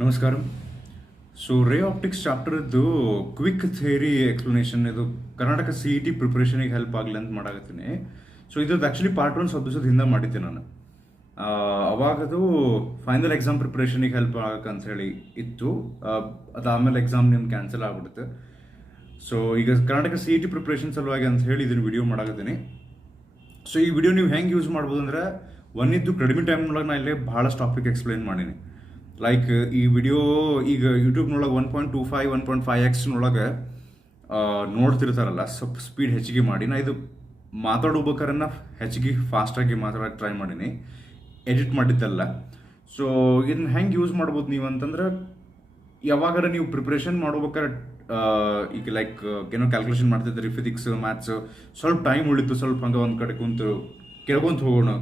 ನಮಸ್ಕಾರ. So ray optics ಚಾಪ್ಟರ್ದು quick theory explanation ಇದು ಕರ್ನಾಟಕ ಸಿ ಇ ಟಿ ಪ್ರಿಪ್ರೇಷನಿಗೆ ಹೆಲ್ಪ್ ಆಗಲಿ ಅಂತ ಮಾಡಾಕತ್ತೀನಿ. ಸೊ ಇದ್ರದ್ದು ಆ್ಯಕ್ಚುಲಿ ಪಾರ್ಟ್ 1 ಸ್ವಲ್ಪ ದಿವಸದ ಹಿಂದೆ ಮಾಡಿದ್ದೆ ನಾನು. ಅವಾಗದು ಫೈನಲ್ ಎಕ್ಸಾಮ್ ಪ್ರಿಪ್ರೇಷನಿಗೆ ಹೆಲ್ಪ್ ಆಗಕ್ಕಂತ ಹೇಳಿ ಇತ್ತು. ಅದಾದಮೇಲೆ ಎಕ್ಸಾಮ್ ನಿಮ್ಗೆ ಕ್ಯಾನ್ಸಲ್ ಆಗ್ಬಿಡುತ್ತೆ. ಸೊ ಈಗ Karnataka C E T preparation ಸಲುವಾಗಿ ಅಂತ ಹೇಳಿ ಇದನ್ನು ವಿಡಿಯೋ ಮಾಡಾಕತ್ತೀನಿ. ಸೊ ಈ ವಿಡಿಯೋ ನೀವು ಹೆಂಗೆ ಯೂಸ್ ಮಾಡ್ಬೋದು ಅಂದ್ರೆ, ಒಂದಿದ್ದು ಕಡಿಮೆ ಟೈಮ್ನೊಳಗೆ ನಾನು ಇಲ್ಲೇ ಭಾಳಷ್ಟು ಟಾಪಿಕ್ ಎಕ್ಸ್ಪ್ಲೈನ್ ಮಾಡೀನಿ. ಲೈಕ್ ಈ ವಿಡಿಯೋ ಈಗ ಯೂಟ್ಯೂಬ್ನೊಳಗೆ 1.25 1.5x ನೋಡ್ತಿರ್ತಾರಲ್ಲ, ಸ್ವಲ್ಪ ಸ್ಪೀಡ್ ಹೆಚ್ಚಿಗೆ ಮಾಡಿ ನಾ ಇದು ಮಾತಾಡ್ಬೇಕಾರನ್ನ ಹೆಚ್ಚಿಗೆ ಫಾಸ್ಟಾಗಿ ಮಾತಾಡೋಕೆ ಟ್ರೈ ಮಾಡೀನಿ, ಎಡಿಟ್ ಮಾಡಿದ್ದಲ್ಲ. ಸೊ ಇದನ್ನ ಹೆಂಗೆ ಯೂಸ್ ಮಾಡ್ಬೋದು ನೀವು ಅಂತಂದ್ರೆ, ಯಾವಾಗಾರ ನೀವು ಪ್ರಿಪ್ರೇಷನ್ ಮಾಡ್ಬೇಕಾರೆ ಈಗ ಲೈಕ್ ಏನೋ ಕ್ಯಾಲ್ಕುಲೇಷನ್ ಮಾಡ್ತಿದ್ರಿ, ಫಿಸಿಕ್ಸ್ ಮ್ಯಾಥ್ಸ್, ಸ್ವಲ್ಪ ಟೈಮ್ ಉಳಿತು, ಸ್ವಲ್ಪ ಹಂಗೆ ಒಂದು ಕಡೆ ಕುಂತು ಕೇಳ್ಕೊಂತ ಹೋಗೋಣ.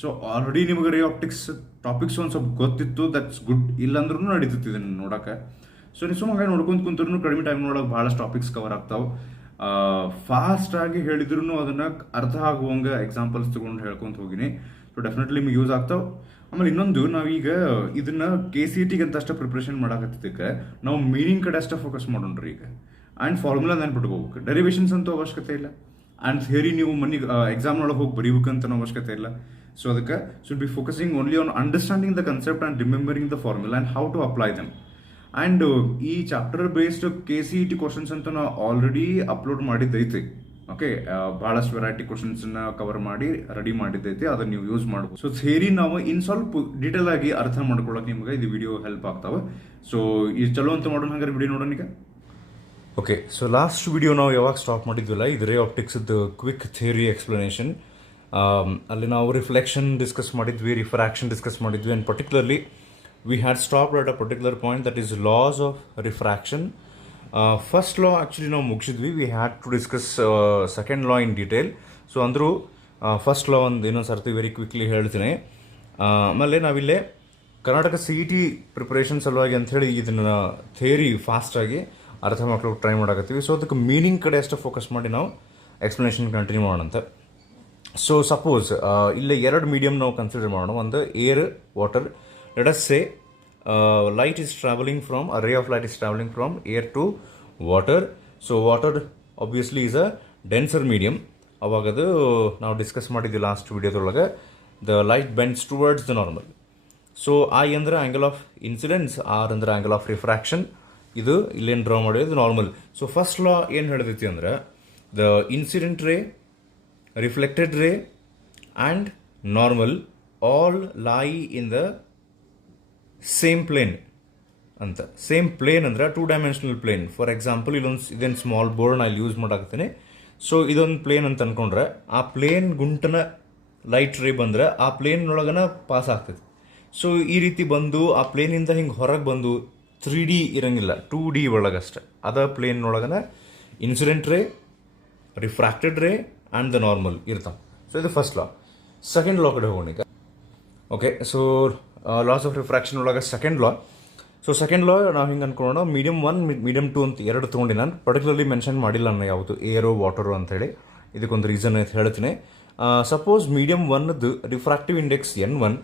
ಸೊ ಆಲ್ರೆಡಿ ನಿಮಗೆ ರೇ ಆಪ್ಟಿಕ್ಸ್ ಟಾಪಿಕ್ಸ್ ಒಂದು ಸ್ವಲ್ಪ ಗೊತ್ತಿತ್ತು, ದಟ್ಸ್ ಗುಡ್. ಇಲ್ಲಾಂದ್ರೂ ನಡೀತಿತ್ತು ಇದನ್ನು ನೋಡೋಕೆ. ಸೊ ನೀವು ಸುಮ್ಮನೆ ನೋಡ್ಕೊಂತ ಕುಂತ್ರೂ ಕಡಿಮೆ ಟೈಮ್ನೊಳಗೆ ಭಾಳಷ್ಟು ಟಾಪಿಕ್ಸ್ ಕವರ್ ಆಗ್ತಾವೆ. ಫಾಸ್ಟಾಗಿ ಹೇಳಿದ್ರು ಅದನ್ನು ಅರ್ಥ ಆಗುವಂಗೆ ಎಕ್ಸಾಂಪಲ್ಸ್ ತೊಗೊಂಡು ಹೇಳ್ಕೊಂತ ಹೋಗಿನಿ. ಸೊ ಡೆಫಿನೆಟ್ಲಿ ನಿಮಗೆ ಯೂಸ್ ಆಗ್ತಾವೆ. ಆಮೇಲೆ ಇನ್ನೊಂದು, ನಾವೀಗ ಇದನ್ನ KCET ಅಂತ ಅಷ್ಟೇ ಪ್ರಿಪ್ರೇಷನ್ ಮಾಡಾಕತ್ತಿದ್ದಕ್ಕೆ ನಾವು ಮೀನಿಂಗ್ ಕಡೆ ಅಷ್ಟೇ ಫೋಕಸ್ ಮಾಡೋಣ್ರಿ ಈಗ. ಆ್ಯಂಡ್ ಫಾರ್ಮುಲಾ ನೆನ್ಪಿಟ್ಕೋಬೇಕು, ಡೆರಿವೇಷನ್ಸ್ ಅಂತೂ ಅವಶ್ಯಕತೆ ಇಲ್ಲ. ಆ್ಯಂಡ್ ಥಿಯರಿ ನೀವು ಮನೆಗೆ ಎಕ್ಸಾಮ್ನೊಳಗೆ ಹೋಗಿ ಬರೀಬೇಕಂತ ಅವಶ್ಯಕತೆ ಇಲ್ಲ. ಸೊ ಅದಕ್ಕೆ should be focusing only on understanding the concept and remembering the formula and how to apply them. And ಈ ಚಾಪ್ಟರ್ ಬೇಸ್ಡ್ KCET ಕ್ವಶನ್ಸ್ ಅಂತ ನಾವು ಆಲ್ರೆಡಿ ಅಪ್ಲೋಡ್ ಮಾಡಿದ್ದೈತಿ. ಓಕೆ, ಭಾಳಷ್ಟು ವೆರೈಟಿ ಕ್ವಶನ್ಸನ್ನ ಕವರ್ ಮಾಡಿ ರೆಡಿ ಮಾಡಿದ್ದೈತಿ, ಅದನ್ನು ನೀವು ಯೂಸ್ ಮಾಡ್ಬೋದು. ಸೊ ಥಿಯರಿ ನಾವು ಇನ್ನು ಸ್ವಲ್ಪ ಡೀಟೇಲ್ ಆಗಿ ಅರ್ಥ ಮಾಡ್ಕೊಳ್ಳೋಕೆ ನಿಮಗೆ ಇದು ವಿಡಿಯೋ ಹೆಲ್ಪ್ ಆಗ್ತಾವೆ. ಸೊ ಇದು ಚಲೋ ಅಂತ ಮಾಡೋಣ. ಹಂಗಾರೆ ವಿಡಿಯೋ ನೋಡೋಣ ಈಗ. ಓಕೆ, ಸೊ ಲಾಸ್ಟ್ ವಿಡಿಯೋ ನಾವು ಯಾವಾಗ ಸ್ಟಾಪ್ ಮಾಡಿದ್ವಲ್ಲ, ಇದು ರೇ ಆಪ್ಟಿಕ್ಸ್ದು ಕ್ವಿಕ್ ಥಿಯರಿ ಎಕ್ಸ್ಪ್ಲನೇಷನ್. ಅಲ್ಲಿ ನಾವು ರಿಫ್ಲೆಕ್ಷನ್ ಡಿಸ್ಕಸ್ ಮಾಡಿದ್ವಿ, ರಿಫ್ರಾಕ್ಷನ್ ಡಿಸ್ಕಸ್ ಮಾಡಿದ್ವಿ, and particularly we had stop at a particular point, that is laws of refraction. First law actually ನಾವು ಮುಗಿಸಿದ್ವಿ. We had to discuss second law in detail. So ಅಂದರೂ first law ಒಂದು ಇನ್ನೊಂದು ಸರ್ತಿ very quickly ಹೇಳ್ತೀನಿ. ಆಮೇಲೆ ನಾವಿಲ್ಲೇ Karnataka CET preparation ಸಲುವಾಗಿ ಅಂಥೇಳಿ ಇದನ್ನು ಥಿಯರಿ ಫಾಸ್ಟಾಗಿ ಅರ್ಥ ಮಾಡ್ಕೊಳ್ಳೋಕೆ ಟ್ರೈ ಮಾಡಾಕತ್ತೀವಿ. ಸೊ ಅದಕ್ಕೆ ಮೀನಿಂಗ್ ಕಡೆ ಅಷ್ಟು ಫೋಕಸ್ ಮಾಡಿ ನಾವು ಎಕ್ಸ್ಪ್ಲನೇಷನ್ ಕಂಟಿನ್ಯೂ ಮಾಡೋಣಂತ. ಸೊ ಸಪೋಸ್ ಇಲ್ಲೇ ಎರಡು ಮೀಡಿಯಮ್ ನಾವು ಕನ್ಸಿಡರ್ ಮಾಡೋಣ. ಒಂದು air, water. Let us say light is traveling from, a ray of light is traveling from air to water. So water obviously is a denser medium. ಅವಾಗದು ನಾವು discuss ಮಾಡಿದ್ವಿ last ವಿಡಿಯೋದೊಳಗೆ. The light bends towards the normal. So I ಅಂದ್ರೆ angle of incidence, R ಅಂದ್ರೆ angle of refraction. ಇದು ಇಲ್ಲೇನು draw ಮಾಡಿರೋದು normal. So first law ಏನು ಹೇಳ್ತೈತಿ ಅಂದ್ರೆ, ದ ಇನ್ಸಿಡೆಂಟ್ ರೇ, ರಿಫ್ಲೆಕ್ಟೆಡ್ ರೇ ಆ್ಯಂಡ್ ನಾರ್ಮಲ್ ಆಲ್ ಲೈ ಇನ್ ದ ಸೇಮ್ ಪ್ಲೇನ್ ಅಂತ. ಸೇಮ್ ಪ್ಲೇನ್ ಅಂದ್ರೆ 2 ಡೈಮೆನ್ಷನಲ್ ಪ್ಲೇನ್. ಫಾರ್ ಎಕ್ಸಾಂಪಲ್ ಇದೇನು ಸ್ಮಾಲ್ ಬೋರ್ಡ್ ನಾನು ಯೂಸ್ ಮಾಡಾಕ್ತೀನಿ. ಸೊ ಇದೊಂದು ಪ್ಲೇನ್ ಅಂತ ಅನ್ಕೊಂಡ್ರೆ, ಆ ಪ್ಲೇನ್ ಗುಂಟನ ಲೈಟ್ ರೇ ಬಂದರೆ ಆ ಪ್ಲೇನ್ನೊಳಗನ ಪಾಸ್ ಆಗ್ತೈತಿ. ಸೊ ಈ ರೀತಿ ಬಂದು ಆ ಪ್ಲೇನಿಂದ ಹಿಂಗೆ ಹೊರಗೆ ಬಂದು 3D ಇರಂಗಿಲ್ಲ, 2D ಒಳಗಷ್ಟೆ. ಅದ ಪ್ಲೇನ್ನೊಳಗನ incident ray, refracted ray and the normal ಇರ್ತಾವೆ. ಸೊ ಇದು ಫಸ್ಟ್ ಲಾ. ಸೆಕೆಂಡ್ ಲಾ ಕಡೆ ಹೋಗೋಣ ಈಗ. Okay, so laws of refraction ಒಳಗೆ second law. So second law ನಾವು ಹಿಂಗೆ ಅನ್ಕೊಳ್ಳೋಣ, ಮೀಡಿಯಮ್ 1 ಮೀಡಿಯಮ್ 2 ಅಂತ ಎರಡು ತೊಗೊಂಡು ನಾನು ಪರ್ಟಿಕ್ಯುಲರ್ಲಿ ಮೆನ್ಷನ್ ಮಾಡಿಲ್ಲ ನಾನು ಯಾವುದು ಏರೋ ವಾಟರು ಅಂತೇಳಿ. ಇದಕ್ಕೊಂದು ರೀಸನ್ ಅಂತ ಹೇಳ್ತೀನಿ. ಸಪೋಸ್ ಮೀಡಿಯಮ್ 1ದು refractive index N1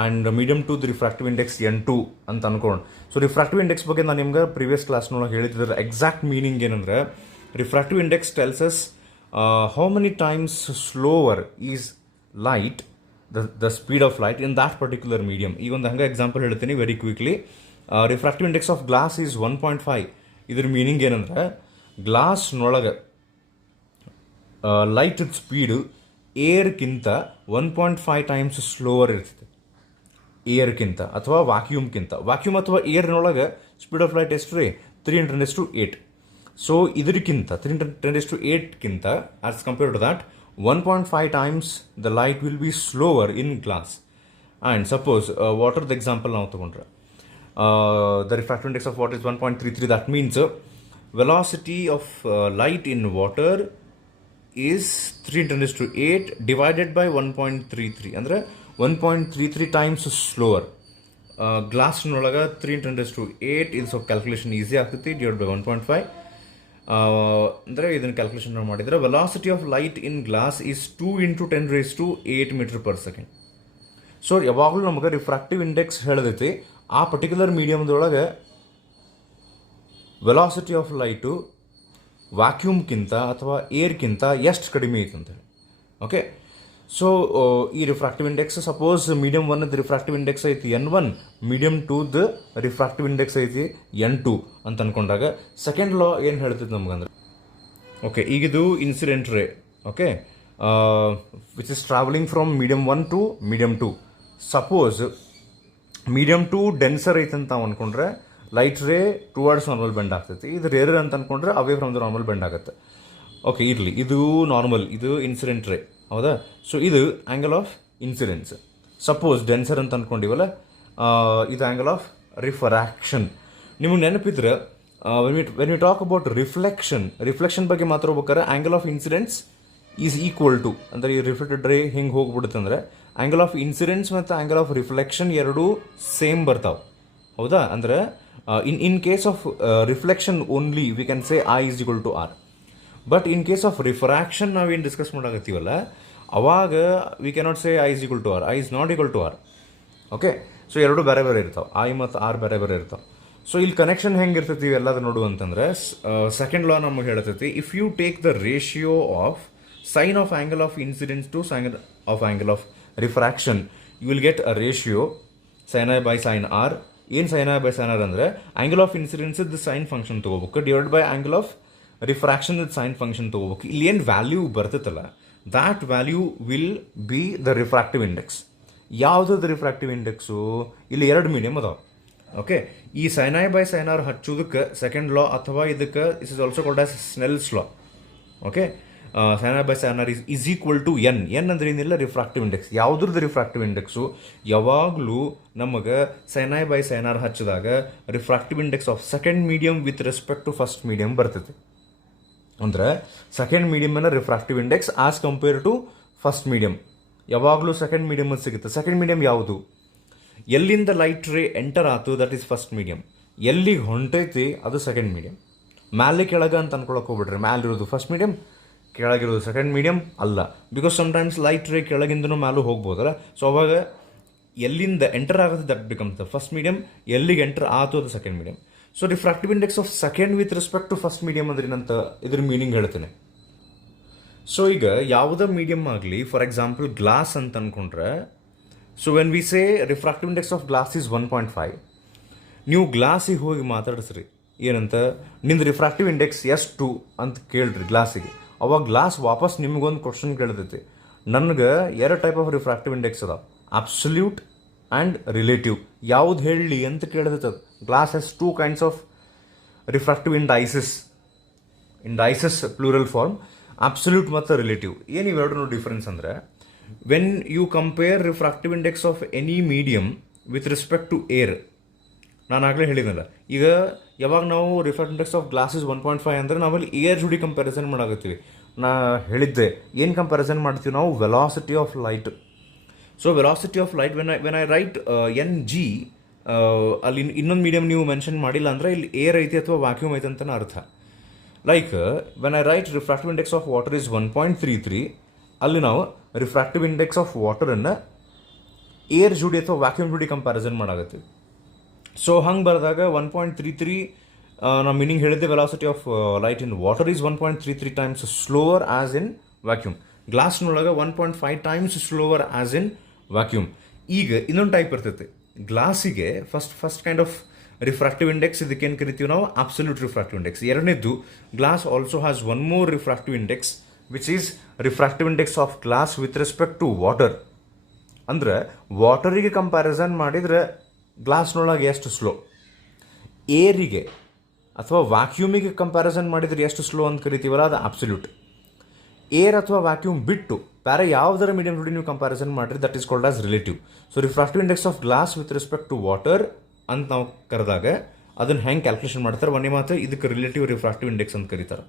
and medium 2ದು ರಿಫ್ರಾಕ್ಟಿವ್ ಇಂಡೆಕ್ಸ್ N2 ಅಂತ ಅನ್ಕೊಳ್ಳೋಣ. ಸೊ ರಿಫ್ರಾಕ್ಟಿವ್ ಇಂಡೆಕ್ಸ್ ಬಗ್ಗೆ ನಾನು ನಿಮ್ಗೆ ಪ್ರೀವಿಯಸ್ ಕ್ಲಾಸ್ನೊಳಗೆ ಹೇಳಿದ್ರೆ ಎಕ್ಸಾಕ್ಟ್ ಮೀನಿಂಗ್ ಏನಂದ್ರೆ, refractive index tells us how many times slower is light, the speed of light in that particular medium. ಈಗ ಒಂದು ಹಂಗೆ ಎಕ್ಸಾಂಪಲ್ ಹೇಳ್ತೀನಿ very quickly. Refractive index of glass is 1.5. ಇದ್ರ ಮೀನಿಂಗ್ ಏನಂದ್ರೆ, ಗ್ಲಾಸ್ನೊಳಗೆ ಲೈಟ್ ಸ್ಪೀಡು ಏರ್ಗಿಂತ 1.5 ಟೈಮ್ಸ್ ಸ್ಲೋವರ್ ಇರ್ತದೆ ಏರ್ಗಿಂತ, ಅಥವಾ ವ್ಯಾಕ್ಯೂಮ್ಗಿಂತ. Vacuum ಅಥವಾ ಏರ್ನೊಳಗೆ speed of light ಎಷ್ಟು ರೀ? 300⁸. ಸೊ ಇದಕ್ಕಿಂತ 300⁸ as compared to that 1.5 times the light will be slower in glass. And suppose water the example now ತಗೊಂಡ್ರೆ, the refractive index of water is 1.33. that means velocity of light in water is 300⁸ divided by 1.33 ಅಂದರೆ 1.33 times slower. ಗ್ಲಾಸ್ನೊಳಗೆ 300⁸. ಇದು ಸ್ವಲ್ಪ calculation easy ಆಗ್ತೈತಿ. Divide by 1.5 ಅಂದರೆ ಇದನ್ನು calculation ಮಾಡಿದರೆ velocity of light in glass is 2 × 10⁸ metre per second. So ಯಾವಾಗಲೂ ನಮಗೆ refractive index ಹೇಳದೈತಿ, ಆ ಪರ್ಟಿಕ್ಯುಲರ್ ಮೀಡಿಯಮ್ದೊಳಗೆ ವೆಲಾಸಿಟಿ ಆಫ್ ಲೈಟು ವ್ಯಾಕ್ಯೂಮ್ಗಿಂತ ಅಥವಾ ಏರ್ಗಿಂತ ಎಷ್ಟು ಕಡಿಮೆ ಐತೆ ಅಂತೇಳಿ. ಓಕೆ, ಸೊ ಈ refractive index suppose medium 1 refractive index ಐತಿ N1, ಮೀಡಿಯಮ್ 2 ರಿಫ್ರಾಕ್ಟಿವ್ ಇಂಡೆಕ್ಸ್ ಐತಿ N2 ಅಂತ ಅನ್ಕೊಂಡಾಗ ಸೆಕೆಂಡ್ ಲಾ ಏನು ಹೇಳ್ತೈತೆ ನಮ್ಗಂದ್ರೆ, ಓಕೆ, ಈಗಿದು incident ray, okay, which is travelling from medium 1 to medium 2. Suppose medium 2 denser ಐತೆ ಅಂತ ನಾವು ಅನ್ಕೊಂಡ್ರೆ light ray towards normal bend ಆಗ್ತೈತಿ. ಇದು ರೇರ್ ಅಂತ ಅನ್ಕೊಂಡ್ರೆ away from the normal bend ಆಗುತ್ತೆ. ಓಕೆ, ಇರಲಿ, ಇದು ನಾರ್ಮಲ್, ಇದು ಇನ್ಸಿಡೆಂಟ್ ರೇ, ಹೌದಾ? ಸೊ ಇದು angle of incidence. Suppose denser ಅಂತ ಅನ್ಕೊಂಡಿವಲ್ಲ, ಇದು ಆ್ಯಂಗಲ್ ಆಫ್ ರಿಫ್ರಾಕ್ಷನ್. ನಿಮಗೆ ನೆನಪಿದ್ರೆ when you talk about reflection ಬಗ್ಗೆ ಮಾತಾಡ್ಬೇಕಾದ್ರೆ angle of incidence is equal to, ಅಂದರೆ ಈ ರಿಫ್ಲೆಕ್ಟೆಡ್ ರೇ ಹಿಂಗೆ ಹೋಗ್ಬಿಡುತ್ತೆ ಅಂದರೆ ಆ್ಯಂಗಲ್ ಆಫ್ ಇನ್ಸಿಡೆನ್ಸ್ ಮತ್ತು ಆ್ಯಂಗಲ್ ಆಫ್ ರಿಫ್ಲೆಕ್ಷನ್ ಎರಡೂ ಸೇಮ್ ಬರ್ತಾವೆ, ಹೌದಾ? ಅಂದರೆ in case of reflection only we can say I is equal to R. But in case of refraction ನಾವೇನು ಡಿಸ್ಕಸ್ ಮಾಡಾಕತ್ತೀವಲ್ಲ, ಅವಾಗ V cannot say I is equal to R. I is not equal to R. Okay, so ಎರಡು ಬೇರೆ ಬೇರೆ ಇರ್ತಾವೆ, I ಮತ್ತು R ಬೇರೆ ಬೇರೆ ಇರ್ತಾವೆ. ಸೊ ಇಲ್ಲಿ ಕನೆಕ್ಷನ್ ಹೆಂಗಿರ್ತೈತಿ ಇವೆಲ್ಲದ ನೋಡು ಅಂತಂದರೆ, ಸೆಕೆಂಡ್ ಲಾ ನಮಗೆ ಹೇಳ್ತೈತಿ, if you take the ratio of sine of angle of incidence to sine of angle of refraction, you will get a ratio sin I by sin R. ಏನು sin I by sin R ಅಂದರೆ angle of incidence ಇದ್ದು sine function ತೊಗೋಬೇಕು, divide by angle of refraction ಇದ್ದು sine function ತೊಗೋಬೇಕು. ಇಲ್ಲಿ ಏನು value ಬರ್ತೈತಲ್ಲ, that value will be the refractive index. ಯಾವುದದು ರಿಫ್ರಾಕ್ಟಿವ್ ಇಂಡೆಕ್ಸು? ಇಲ್ಲಿ ಎರಡು ಮೀಡಿಯಮ್ ಅದಾವೆ. ಓಕೆ, ಈ sin I by sin R ಹಚ್ಚೋದಕ್ಕೆ ಸೆಕೆಂಡ್ ಲಾ ಅಥವಾ ಇದಕ್ಕೆ is is also called as Snell's law. Okay, sin I by sin R is equal to N. ಅಂದ್ರೆ ಏನಿಲ್ಲ, ರಿಫ್ರಾಕ್ಟಿವ್ ಇಂಡೆಕ್ಸ್. ಯಾವುದ್ರದ್ದು ರಿಫ್ರಾಕ್ಟಿವ್ ಇಂಡೆಕ್ಸು? ಯಾವಾಗಲೂ ನಮಗೆ sin I by sin R ಹಚ್ಚಿದಾಗ refractive index of second medium with respect to first medium ಬರ್ತೈತೆ. ಅಂದರೆ second ಮೀಡಿಯಮ್ನ refractive index as compare to first medium ಯಾವಾಗಲೂ ಸೆಕೆಂಡ್ ಮೀಡಿಯಮ್ ಸಿಗುತ್ತೆ. ಸೆಕೆಂಡ್ ಮೀಡಿಯಮ್ ಯಾವುದು? ಎಲ್ಲಿಂದ ಲೈಟ್ ರೇ ಎಂಟರ್ ಆಯ್ತು ದಟ್ ಈಸ್ ಫಸ್ಟ್ ಮೀಡಿಯಮ್, ಎಲ್ಲಿಗೆ ಹೊಂಟೈತಿ ಅದು ಸೆಕೆಂಡ್ ಮೀಡಿಯಮ್. ಮ್ಯಾಲೆ ಕೆಳಗೆ ಅಂತ ಅನ್ಕೊಳಕ್ಕೆ ಹೋಗ್ಬಿಟ್ರೆ, ಮ್ಯಾಲಿರೋದು ಫಸ್ಟ್ ಮೀಡಿಯಮ್, ಕೆಳಗಿರೋದು ಸೆಕೆಂಡ್ ಮೀಡಿಯಮ್ ಅಲ್ಲ. ಬಿಕಾಸ್ ಸಮ್ಟೈಮ್ಸ್ ಲೈಟ್ ರೇ ಕೆಳಗಿಂದನೂ ಮ್ಯಾಲೂ ಹೋಗ್ಬೋದಲ್ಲ. ಸೊ ಅವಾಗ ಎಲ್ಲಿಂದ ಎಂಟರ್ ಆಗುತ್ತೆ that becomes the first medium, ಎಲ್ಲಿಗೆ ಎಂಟರ್ ಆಯ್ತು ಅದು second medium. So refractive index of second with respect to first medium ಅಂದ್ರೆ ಏನಂತ ಇದ್ರ ಮೀನಿಂಗ್ ಹೇಳ್ತೇನೆ. ಸೊ ಈಗ ಯಾವುದೇ ಮೀಡಿಯಮ್ ಆಗಲಿ, ಫಾರ್ ಎಕ್ಸಾಂಪಲ್ ಗ್ಲಾಸ್ ಅಂತ ಅನ್ಕೊಂಡ್ರೆ, so when we say refractive index of glass is 1.5, ನೀವು ಗ್ಲಾಸಿಗೆ ಹೋಗಿ ಮಾತಾಡಿಸ್ರಿ ಏನಂತ, ನಿಂದು ರಿಫ್ರಾಕ್ಟಿವ್ ಇಂಡೆಕ್ಸ್ ಎಷ್ಟು ಅಂತ ಕೇಳ್ರಿ ಗ್ಲಾಸಿಗೆ. ಅವಾಗ ಗ್ಲಾಸ್ ವಾಪಸ್ ನಿಮಗೊಂದು ಕ್ವಶನ್ ಕೇಳ್ತೈತಿ, ನನಗೆ ಎರಡು ಟೈಪ್ ಆಫ್ ರಿಫ್ರಾಕ್ಟಿವ್ ಇಂಡೆಕ್ಸ್ ಅದಾವ, ಅಬ್ಸಲ್ಯೂಟ್ ಆ್ಯಂಡ್ ರಿಲೇಟಿವ್. ಯಾವ್ದು ಹೇಳಲಿ ಅಂತ ಕೇಳ್ತೈತೆ ಅದು. Glass has 2 kinds of refractive indices plural form, absolute ಮತ್ತು ರಿಲೇಟಿವ್. ಏನು ಇವೆರಡೂ ಡಿಫ್ರೆನ್ಸ್ ಅಂದರೆ, when you compare refractive index of any medium with respect to air, ನಾನು ಆಗಲೇ ಹೇಳಿದ್ನಲ್ಲ, ಈಗ ಯಾವಾಗ ನಾವು refractive index of glass is 1.5 ಅಂದರೆ ನಾವಲ್ಲಿ ಏರ್ ಜೋಡಿ ಕಂಪ್ಯಾರಿಸನ್ ಮಾಡಾಕತ್ತೀವಿ. ನಾ ಹೇಳಿದ್ದೆ ಏನು ಕಂಪ್ಯಾರಿಸನ್ ಮಾಡ್ತೀವಿ ನಾವು, velocity of light. So velocity of light when I right NG, ಅಲ್ಲಿ ಇನ್ನೊಂದು ಮೀಡಿಯಮ್ ನೀವು ಮೆನ್ಷನ್ ಮಾಡಿಲ್ಲ ಅಂದರೆ ಇಲ್ಲಿ ಏರ್ ಐತಿ ಅಥವಾ ವ್ಯಾಕ್ಯೂಮ್ ಐತೆ ಅಂತಲೇ ಅರ್ಥ. Like when I right refractive index of water is 1.33, ಅಲ್ಲಿ ನಾವು ರಿಫ್ರಾಕ್ಟಿವ್ ಇಂಡೆಕ್ಸ್ ಆಫ್ ವಾಟರನ್ನು ಏರ್ ಜೋಡಿ ಅಥವಾ ವ್ಯಾಕ್ಯೂಮ್ ಜೋಡಿ ಕಂಪ್ಯಾರಿಸನ್ ಮಾಡಾಕತ್ತೀವಿ. ಸೊ ಹಂಗೆ ಬರೆದಾಗ 1.33 ನಾವು ಮೀನಿಂಗ್ ಹೇಳಿದ್ದೆ, velocity of light in water is 1.33 times slower as in vacuum. ಗ್ಲಾಸ್ನೊಳಗೆ 1.5 times slower as in vacuum. ಈಗ ಇನ್ನೊಂದು ಟೈಪ್ ಇರ್ತೈತೆ ಗ್ಲಾಸಿಗೆ, first kind of refractive index, ಇದಕ್ಕೇನು ಕರಿತೀವಿ ನಾವು, ಅಬ್ಸಲ್ಯೂಟ್ ರಿಫ್ರಾಕ್ಟಿವ್ ಇಂಡೆಕ್ಸ್. ಎರಡನೇದು, glass also has one more refractive index which is refractive index of glass with respect to water. ಅಂದರೆ ವಾಟರಿಗೆ ಕಂಪ್ಯಾರಿಸನ್ ಮಾಡಿದರೆ ಗ್ಲಾಸ್ನೊಳಗೆ ಎಷ್ಟು ಸ್ಲೋ, ಏರಿಗೆ ಅಥವಾ ವ್ಯಾಕ್ಯೂಮಿಗೆ ಕಂಪ್ಯಾರಿಸನ್ ಮಾಡಿದರೆ ಎಷ್ಟು ಸ್ಲೋ ಅಂತ ಕರಿತೀವಲ್ಲ ಅದು ಅಬ್ಸಲ್ಯೂಟ್. ಏರ್ ಅಥವಾ ವ್ಯಾಕ್ಯೂಮ್ ಬಿಟ್ಟು ಬೇರೆ ಯಾವುದರ ಮೀಡಿಯಮ್ ಜೋಡಿ ನೀವು ಕಂಪ್ಯಾರಿಸನ್ ಮಾಡಿರಿ that is called as relative. So refractive index of glass with respect to water ಅಂತ ನಾವು ಕರೆದಾಗ ಅದನ್ನು ಹೆಂಗೆ ಕ್ಯಾಲ್ಕುಲೇಷನ್ ಮಾಡ್ತಾರೆ, ಒಂದೇ ಮಾತು ಇದಕ್ಕೆ ರಿಲೇಟಿವ್ ರಿಫ್ರಾಕ್ಟಿವ್ ಇಂಡೆಕ್ಸ್ ಅಂತ ಕರೀತಾರೆ.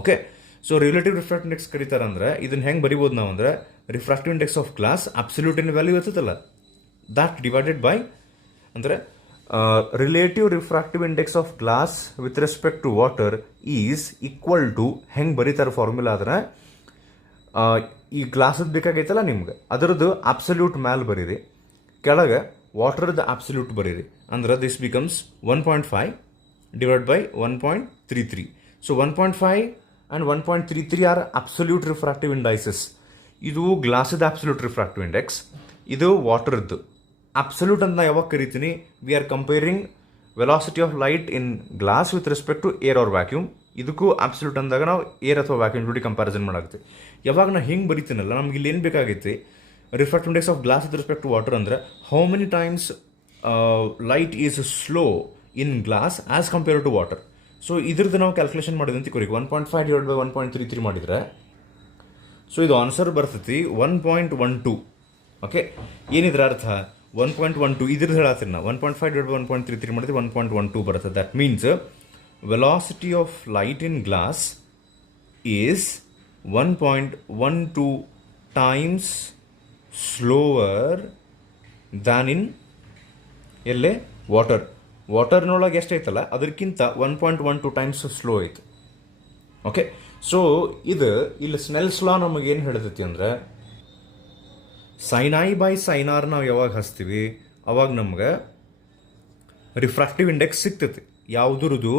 Okay, so relative refractive index ಕರೀತಾರೆ ಅಂದರೆ ಇದನ್ನು ಹೆಂಗೆ ಬರಿಬೋದು ನಾವು ಅಂದರೆ, refractive index of glass absolute in value ಇರ್ತದಲ್ಲ ದಾಟ್ ಡಿವೈಡೆಡ್ ಬೈ, ಅಂದರೆ relative refractive index of glass with respect to water is equal to, ಹೆಂಗೆ ಬರೀತಾರೆ ಫಾರ್ಮುಲಾ ಆದರೆ, ಈ ಗ್ಲಾಸದ್ದು ಬೇಕಾಗೈತಲ್ಲ ನಿಮ್ಗೆ ಅದರದ್ದು ಅಬ್ಸಲ್ಯೂಟ್ ಮ್ಯಾಲ್ ಬರೀರಿ, ಕೆಳಗೆ ವಾಟರ್ದು ಅಬ್ಸಲ್ಯೂಟ್ ಬರೀರಿ. ಅಂದ್ರೆ this becomes 1.5 divided by 1.33. So 1.5 and 1.33 are absolute refractive indices. ಇದು ಗ್ಲಾಸದ absolute refractive index, ಇದು ವಾಟರ್ದು absolute ಅಂತ ನಾನು ಯಾವಾಗ ಕರಿತೀನಿ, we are comparing velocity of light in glass with respect to air or vacuum. ಇದಕ್ಕೂ absolute ಅಂದಾಗ ನಾವು ಏರ್ ಅಥವಾ ವ್ಯಾಕ್ಯೂಮ್ ಜೋಡಿ ಕಂಪ್ಯಾರಿಸನ್ ಮಾಡಾಗುತ್ತೆ. ಯಾವಾಗ ನಾನು ಹಿಂಗೆ ಬರಿತೀನಲ್ಲ, ನಮ್ಗೆ ಇಲ್ಲಿ ಏನು ಬೇಕಾಗೈತಿ, refractive index of glass with respect to water ಅಂದ್ರೆ how many times light is slow in glass as compare to water. So ಇದ್ರದ್ದು ನಾವು ಕ್ಯಾಲ್ಕುಲೇಷನ್ ಮಾಡಿದ್ರೆ ಅಂತ ಕೊರಿ 1.5 divided by 1.33 ಮಾಡಿದ್ರೆ, ಸೊ ಇದು ಆನ್ಸರ್ ಬರ್ತೈತಿ 1.12. ಓಕೆ, ಏನಿದ್ರ ಅರ್ಥ 1.12 ಇದ್ರದ್ದು ಹೇಳತ್ತೀನಿ ನಾ. 1.5 divided by 1.33 ಮಾಡಿದ್ರೆ 1.12 ಬರುತ್ತೆ. That means velocity of light in glass is 1.12 times slower than in ಎಲ್ಲೇ ವಾಟರ್. ವಾಟರ್ನೊಳಗೆ ಎಷ್ಟೈತಲ್ಲ ಅದಕ್ಕಿಂತ 1.12 ಟೈಮ್ಸ್ ಸ್ಲೋ ಐತೆ. ಓಕೆ, ಸೊ ಇದು ಇಲ್ಲಿ ಸ್ನೆಲ್ಸ್ ಲಾ ನಮಗೇನು ಹೇಳ್ತೈತಿ ಅಂದ್ರೆ, sine I by sine R ನಾವು ಯಾವಾಗ ಹಚ್ತೀವಿ ಅವಾಗ ನಮ್ಗೆ ರಿಫ್ರಾಕ್ಟಿವ್ ಇಂಡೆಕ್ಸ್ ಸಿಗ್ತೈತಿ. ಯಾವುದ್ರದ್ದು?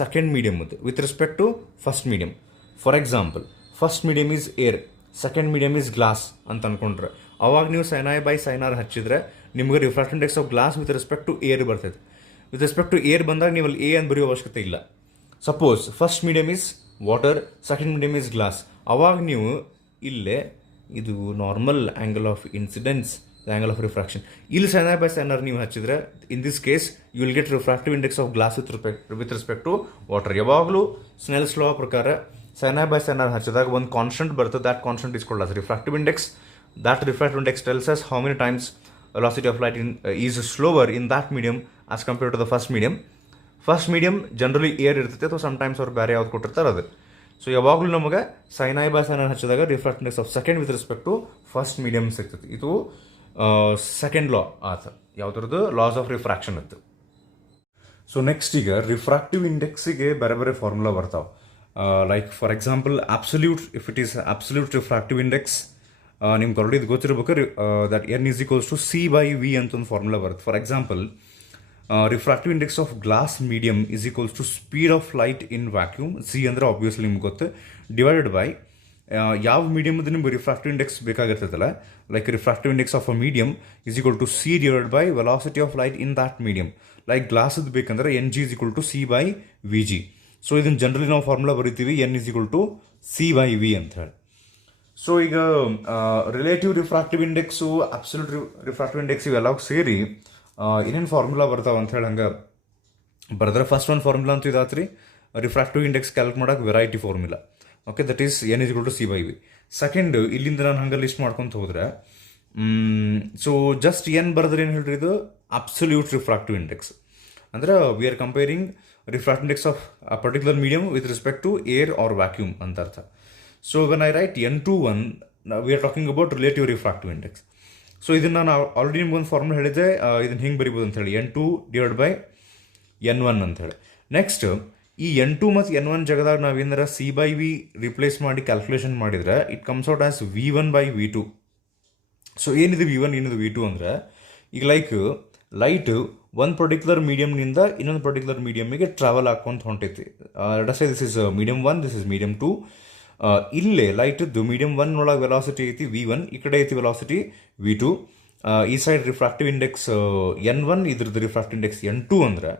ಸೆಕೆಂಡ್ ಮೀಡಿಯಮ್ದು with respect to first medium. For example, first medium is air, second medium is glass ಅಂತ ಅನ್ಕೊಂಡ್ರೆ, ಅವಾಗ ನೀವು sign I by sine R ಹಚ್ಚಿದ್ರೆ ನಿಮ್ಗೆ refractive index of glass with respect to air ಬರ್ತೈತೆ. ವಿತ್ ರೆಸ್ಪೆಕ್ಟ್ ಟು ಏರ್ ಬಂದಾಗ ನೀವು ಅಲ್ಲಿ ಎ ಅಂತ ಬರೆಯೋ ಅವಶ್ಯಕತೆ ಇಲ್ಲ. Suppose first medium is water, second medium is glass, ಅವಾಗ ನೀವು ಇಲ್ಲೇ ಇದು normal angle of incidence, angle of refraction, ಇಲ್ಲಿ sine I by sine R ನೀವು ಹಚ್ಚಿದ್ರೆ in this case you will get refractive index of glass with respect to water. ಯಾವಾಗಲೂ Snell's law ಪ್ರಕಾರ sine I by sine R ಹಚ್ಚಿದಾಗ ಒಂದು constant ಬರ್ತದೆ. That constant is called as refractive index. That refractive index tells us how many times velocity of light is slower in that medium as compared to the first medium. First medium generally air ಇರ್ತೈತೆ ಅಥವಾ sometimes ಅವ್ರು ಬೇರೆ ಯಾವ್ದು ಕೊಟ್ಟಿರ್ತಾರೆ ಅದು. So ಯಾವಾಗಲೂ ನಮಗೆ sine I by sine R ಹಚ್ಚಿದಾಗ refractive index of second with respect to first medium ಸಿಗ್ತೈತಿ. ಇದು ಸೆಕೆಂಡ್ ಲಾ ಆತ, ಯಾವುದ್ರದ್ದು? ಲಾಸ್ ಆಫ್ ರಿಫ್ರಾಕ್ಷನ್ ಇತ್ತು. ಸೊ ನೆಕ್ಸ್ಟ್ ಈಗ ರಿಫ್ರಾಕ್ಟಿವ್ ಇಂಡೆಕ್ಸಿಗೆ ಬೇರೆ ಬೇರೆ ಫಾರ್ಮುಲಾ ಬರ್ತಾವೆ. Like for example absolute, if it is absolute refractive index, ನಿಮ್ಗೆ ಆಲ್ರೆಡಿ ಇದು ಗೊತ್ತಿರ್ಬೇಕಾದ್ರೆ that N is equals to C by V ಅಂತ ಒಂದು ಫಾರ್ಮುಲಾ ಬರುತ್ತೆ. For example, refractive index of glass medium is equals to speed of light in vacuum, C ಅಂದರೆ obviously ನಿಮ್ಗೆ ಗೊತ್ತು, divided by ಯಾವ ಮೀಡಿಯಮ್ದು ನಿಮ್ಗೆ ರಿಫ್ರಾಕ್ಟಿವ್ ಇಂಡೆಕ್ಸ್ ಬೇಕಾಗಿರ್ತೈತಲ್ಲ, like refractive index of a medium is equal to C divided by velocity of light in that medium. Like ಗ್ಲಾಸದ್ದು ಬೇಕಂದ್ರೆ N G is equal to C by V G. So ಇದನ್ನು generally ನಾವು formula ಬರೀತೀವಿ N is equal to C by V ಅಂತ ಹೇಳಿ. So ಈಗ relative refractive index, absolute refractive index ಇವೆಲ್ಲ ಸೇರಿ ಏನೇನು ಫಾರ್ಮುಲಾ ಬರ್ತಾವೆ ಅಂತ ಹೇಳಿ ಹಂಗೆ ಬರೆದ್ರೆ, ಫಸ್ಟ್ ಒಂದು ಫಾರ್ಮುಲಾ ಅಂತ ಇದಾತ್ರಿ ರಿಫ್ರಾಕ್ಟಿವ್ ಇಂಡೆಕ್ಸ್ ಕ್ಯಾಲ್ಕ್ ಮಾಡೋಕೆ variety formula. Okay, that is n is equal to C by V. Second, ಇಲ್ಲಿಂದ ನಾನು ಹಂಗೆ ಲಿಸ್ಟ್ ಮಾಡ್ಕೊತ ಹೋದ್ರೆ, ಸೊ ಜಸ್ಟ್ ಎನ್ ಬರೆದ್ರೆ ಏನು ಹೇಳ್ರಿ, ಇದು ಅಬ್ಸಲ್ಯೂಟ್ ರಿಫ್ರಾಕ್ಟಿವ್ ಇಂಡೆಕ್ಸ್. ಅಂದ್ರೆ we are comparing refractive index of a particular medium with respect to air or vacuum ಅಂತ ಅರ್ಥ. So when I write N21, we are talking about relative refractive index. So ಇದನ್ನು ನಾನು already ನಿಮ್ಗೊಂದು formula ಹೇಳಿದ್ದೆ, ಇದನ್ನು ಹಿಂಗೆ ಬರಿಬೋದು ಅಂತ ಹೇಳಿ, N2 ಡಿವೈಡ್ ಬೈ N1 ಅಂತ ಹೇಳಿ. ನೆಕ್ಸ್ಟ್ ಈ N2 ಮತ್ತು N1 ಜಾಗದಾಗ ನಾವು ಏನಾರ ಸಿ ಬೈ ವಿ ರಿಪ್ಲೇಸ್ ಮಾಡಿ ಕ್ಯಾಲ್ಕುಲೇಷನ್ ಮಾಡಿದರೆ it comes out as V1 by V2. So ಏನಿದೆ V1 ಏನಿದೆ V2 ಅಂದರೆ, ಈಗ ಲೈಕ್ ಲೈಟ್ ಒಂದು ಪರ್ಟಿಕ್ಯುಲರ್ ಮೀಡಿಯಮ್ನಿಂದ ಇನ್ನೊಂದು ಪರ್ಟಿಕ್ಯುಲರ್ ಮೀಡಿಯಮ್ಮಿಗೆ ಟ್ರಾವೆಲ್ ಹಾಕ್ಕೊಂತ ಹೊಂಟೈತಿ. This is medium 1, this is medium 2. ಇಲ್ಲೇ ಲೈಟದ್ದು ಮೀಡಿಯಮ್ 1 ಒಳಗೆ ವೆಲಾಸಿಟಿ ಐತಿ V1, ಈ ಕಡೆ ಐತಿ ವೆಲಾಸಿಟಿ V2. ಈ ಸೈಡ್ ರಿಫ್ರಾಕ್ಟಿವ್ ಇಂಡೆಕ್ಸ್ N1, ಇದ್ರದ್ದು ರಿಫ್ರಾಕ್ಟಿವ್ ಇಂಡೆಕ್ಸ್ N2 ಅಂದ್ರೆ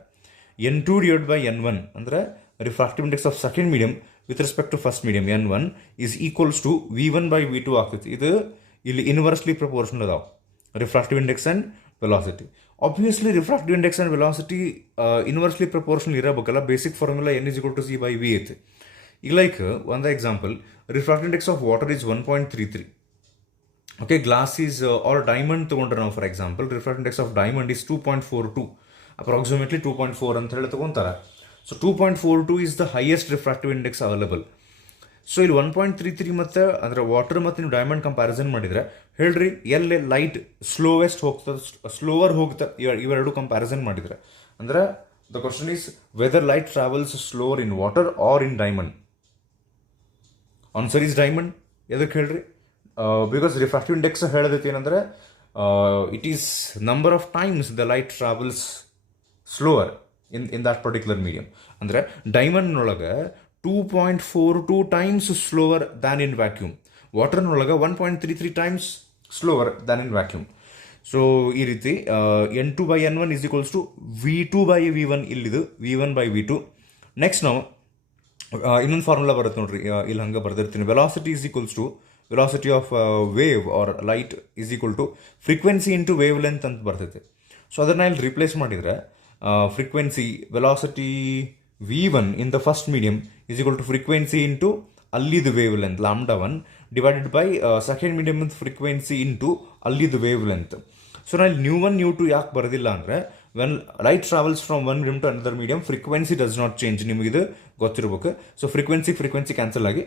N2 ಡಿವೈಡ್ ಬೈ N1 ಅಂದ್ರೆ refractive index of second medium with respect to first medium N1 is equals to V1 by V2 ಆಗ್ತೈತಿ. ಇದು ಇಲ್ಲಿ ಇನ್ವರ್ಸ್ಲಿ ಪ್ರಪೋರ್ಷನಲ್ ಅದಾವ refractive index and velocity. Obviously refractive index and velocity inversely proportional ಇರಬೇಕಲ್ಲ. Basic formula N is equal to C by V ಐತಿ. ಈಗ like ಒಂದು example, refractive index of water is 1.33. Okay, glass is or diamond ತೊಗೊಂಡ್ರೆ ನಾವು for example, refractive index of diamond is 2.42, approximately 2.4 ಅಂತ ಹೇಳಿ ತೊಗೊಂತಾರೆ. So 2.42 is the highest refractive index available. So ಇಲ್ಲಿ 1.33 ಮತ್ತು ಅಂದರೆ ವಾಟರ್ ಮತ್ತು ನೀವು ಡೈಮಂಡ್ ಕಂಪ್ಯಾರಿಸನ್ ಮಾಡಿದರೆ ಹೇಳ್ರಿ ಎಲ್ಲೇ ಲೈಟ್ ಸ್ಲೋವೆಸ್ಟ್ ಹೋಗ್ತದೆ, ಸ್ಲೋವರ್ ಹೋಗ್ತದೆ, ಇವೆರಡು ಕಂಪ್ಯಾರಿಸನ್ ಮಾಡಿದರೆ ಅಂದರೆ the question is whether light travels slower in water or in diamond. Answer is diamond. ಎದಕ್ಕೆ ಹೇಳ್ರಿ? ಬಿಕಾಸ್ ರಿಫ್ರಾಕ್ಟಿವ್ ಇಂಡೆಕ್ಸ್ ಹೇಳೋದಕ್ಕೆ ಏನಂದರೆ it is number of times the light travels slower in that particular medium. ಅಂದರೆ ಡೈಮಂಡ್ನೊಳಗೆ 2.42 times slower than in vacuum, ವಾಟರ್ನೊಳಗೆ 1.33 times slower than in vacuum. So ಈ ರೀತಿ N2/N1 is equals to V2/V1 ಇಲ್ಲಿದು V1/V2. Next ನಾವು ಇನ್ನೊಂದು formula ಬರುತ್ತೆ ನೋಡ್ರಿ, ಇಲ್ಲಿ ಹಂಗೆ ಬರ್ದಿರ್ತೀನಿ. Velocity is equals to velocity of wave or light is equal to frequency into wavelength ಅಂತ ಬರ್ತೈತೆ. ಸೊ ಅದನ್ನು ಇಲ್ಲಿ ರಿಪ್ಲೇಸ್ ಮಾಡಿದರೆ frequency velocity V1 in the first medium is equal to frequency into ಅಲ್ಲಿದು wavelength λ1 divided by second medium frequency into ಅಲ್ಲಿದು wavelength. So ನಾನು ಇಲ್ಲಿ ನ್ಯೂ1 ನ್ಯೂ2 ಯಾಕೆ ಬರೋದಿಲ್ಲ ಅಂದರೆ when light travels from one medium to another medium frequency does not change, ನಿಮಗಿದು ಗೊತ್ತಿರ್ಬೇಕು. ಸೊ ಫ್ರೀಕ್ವೆನ್ಸಿ ಕ್ಯಾನ್ಸಲ್ ಆಗಿ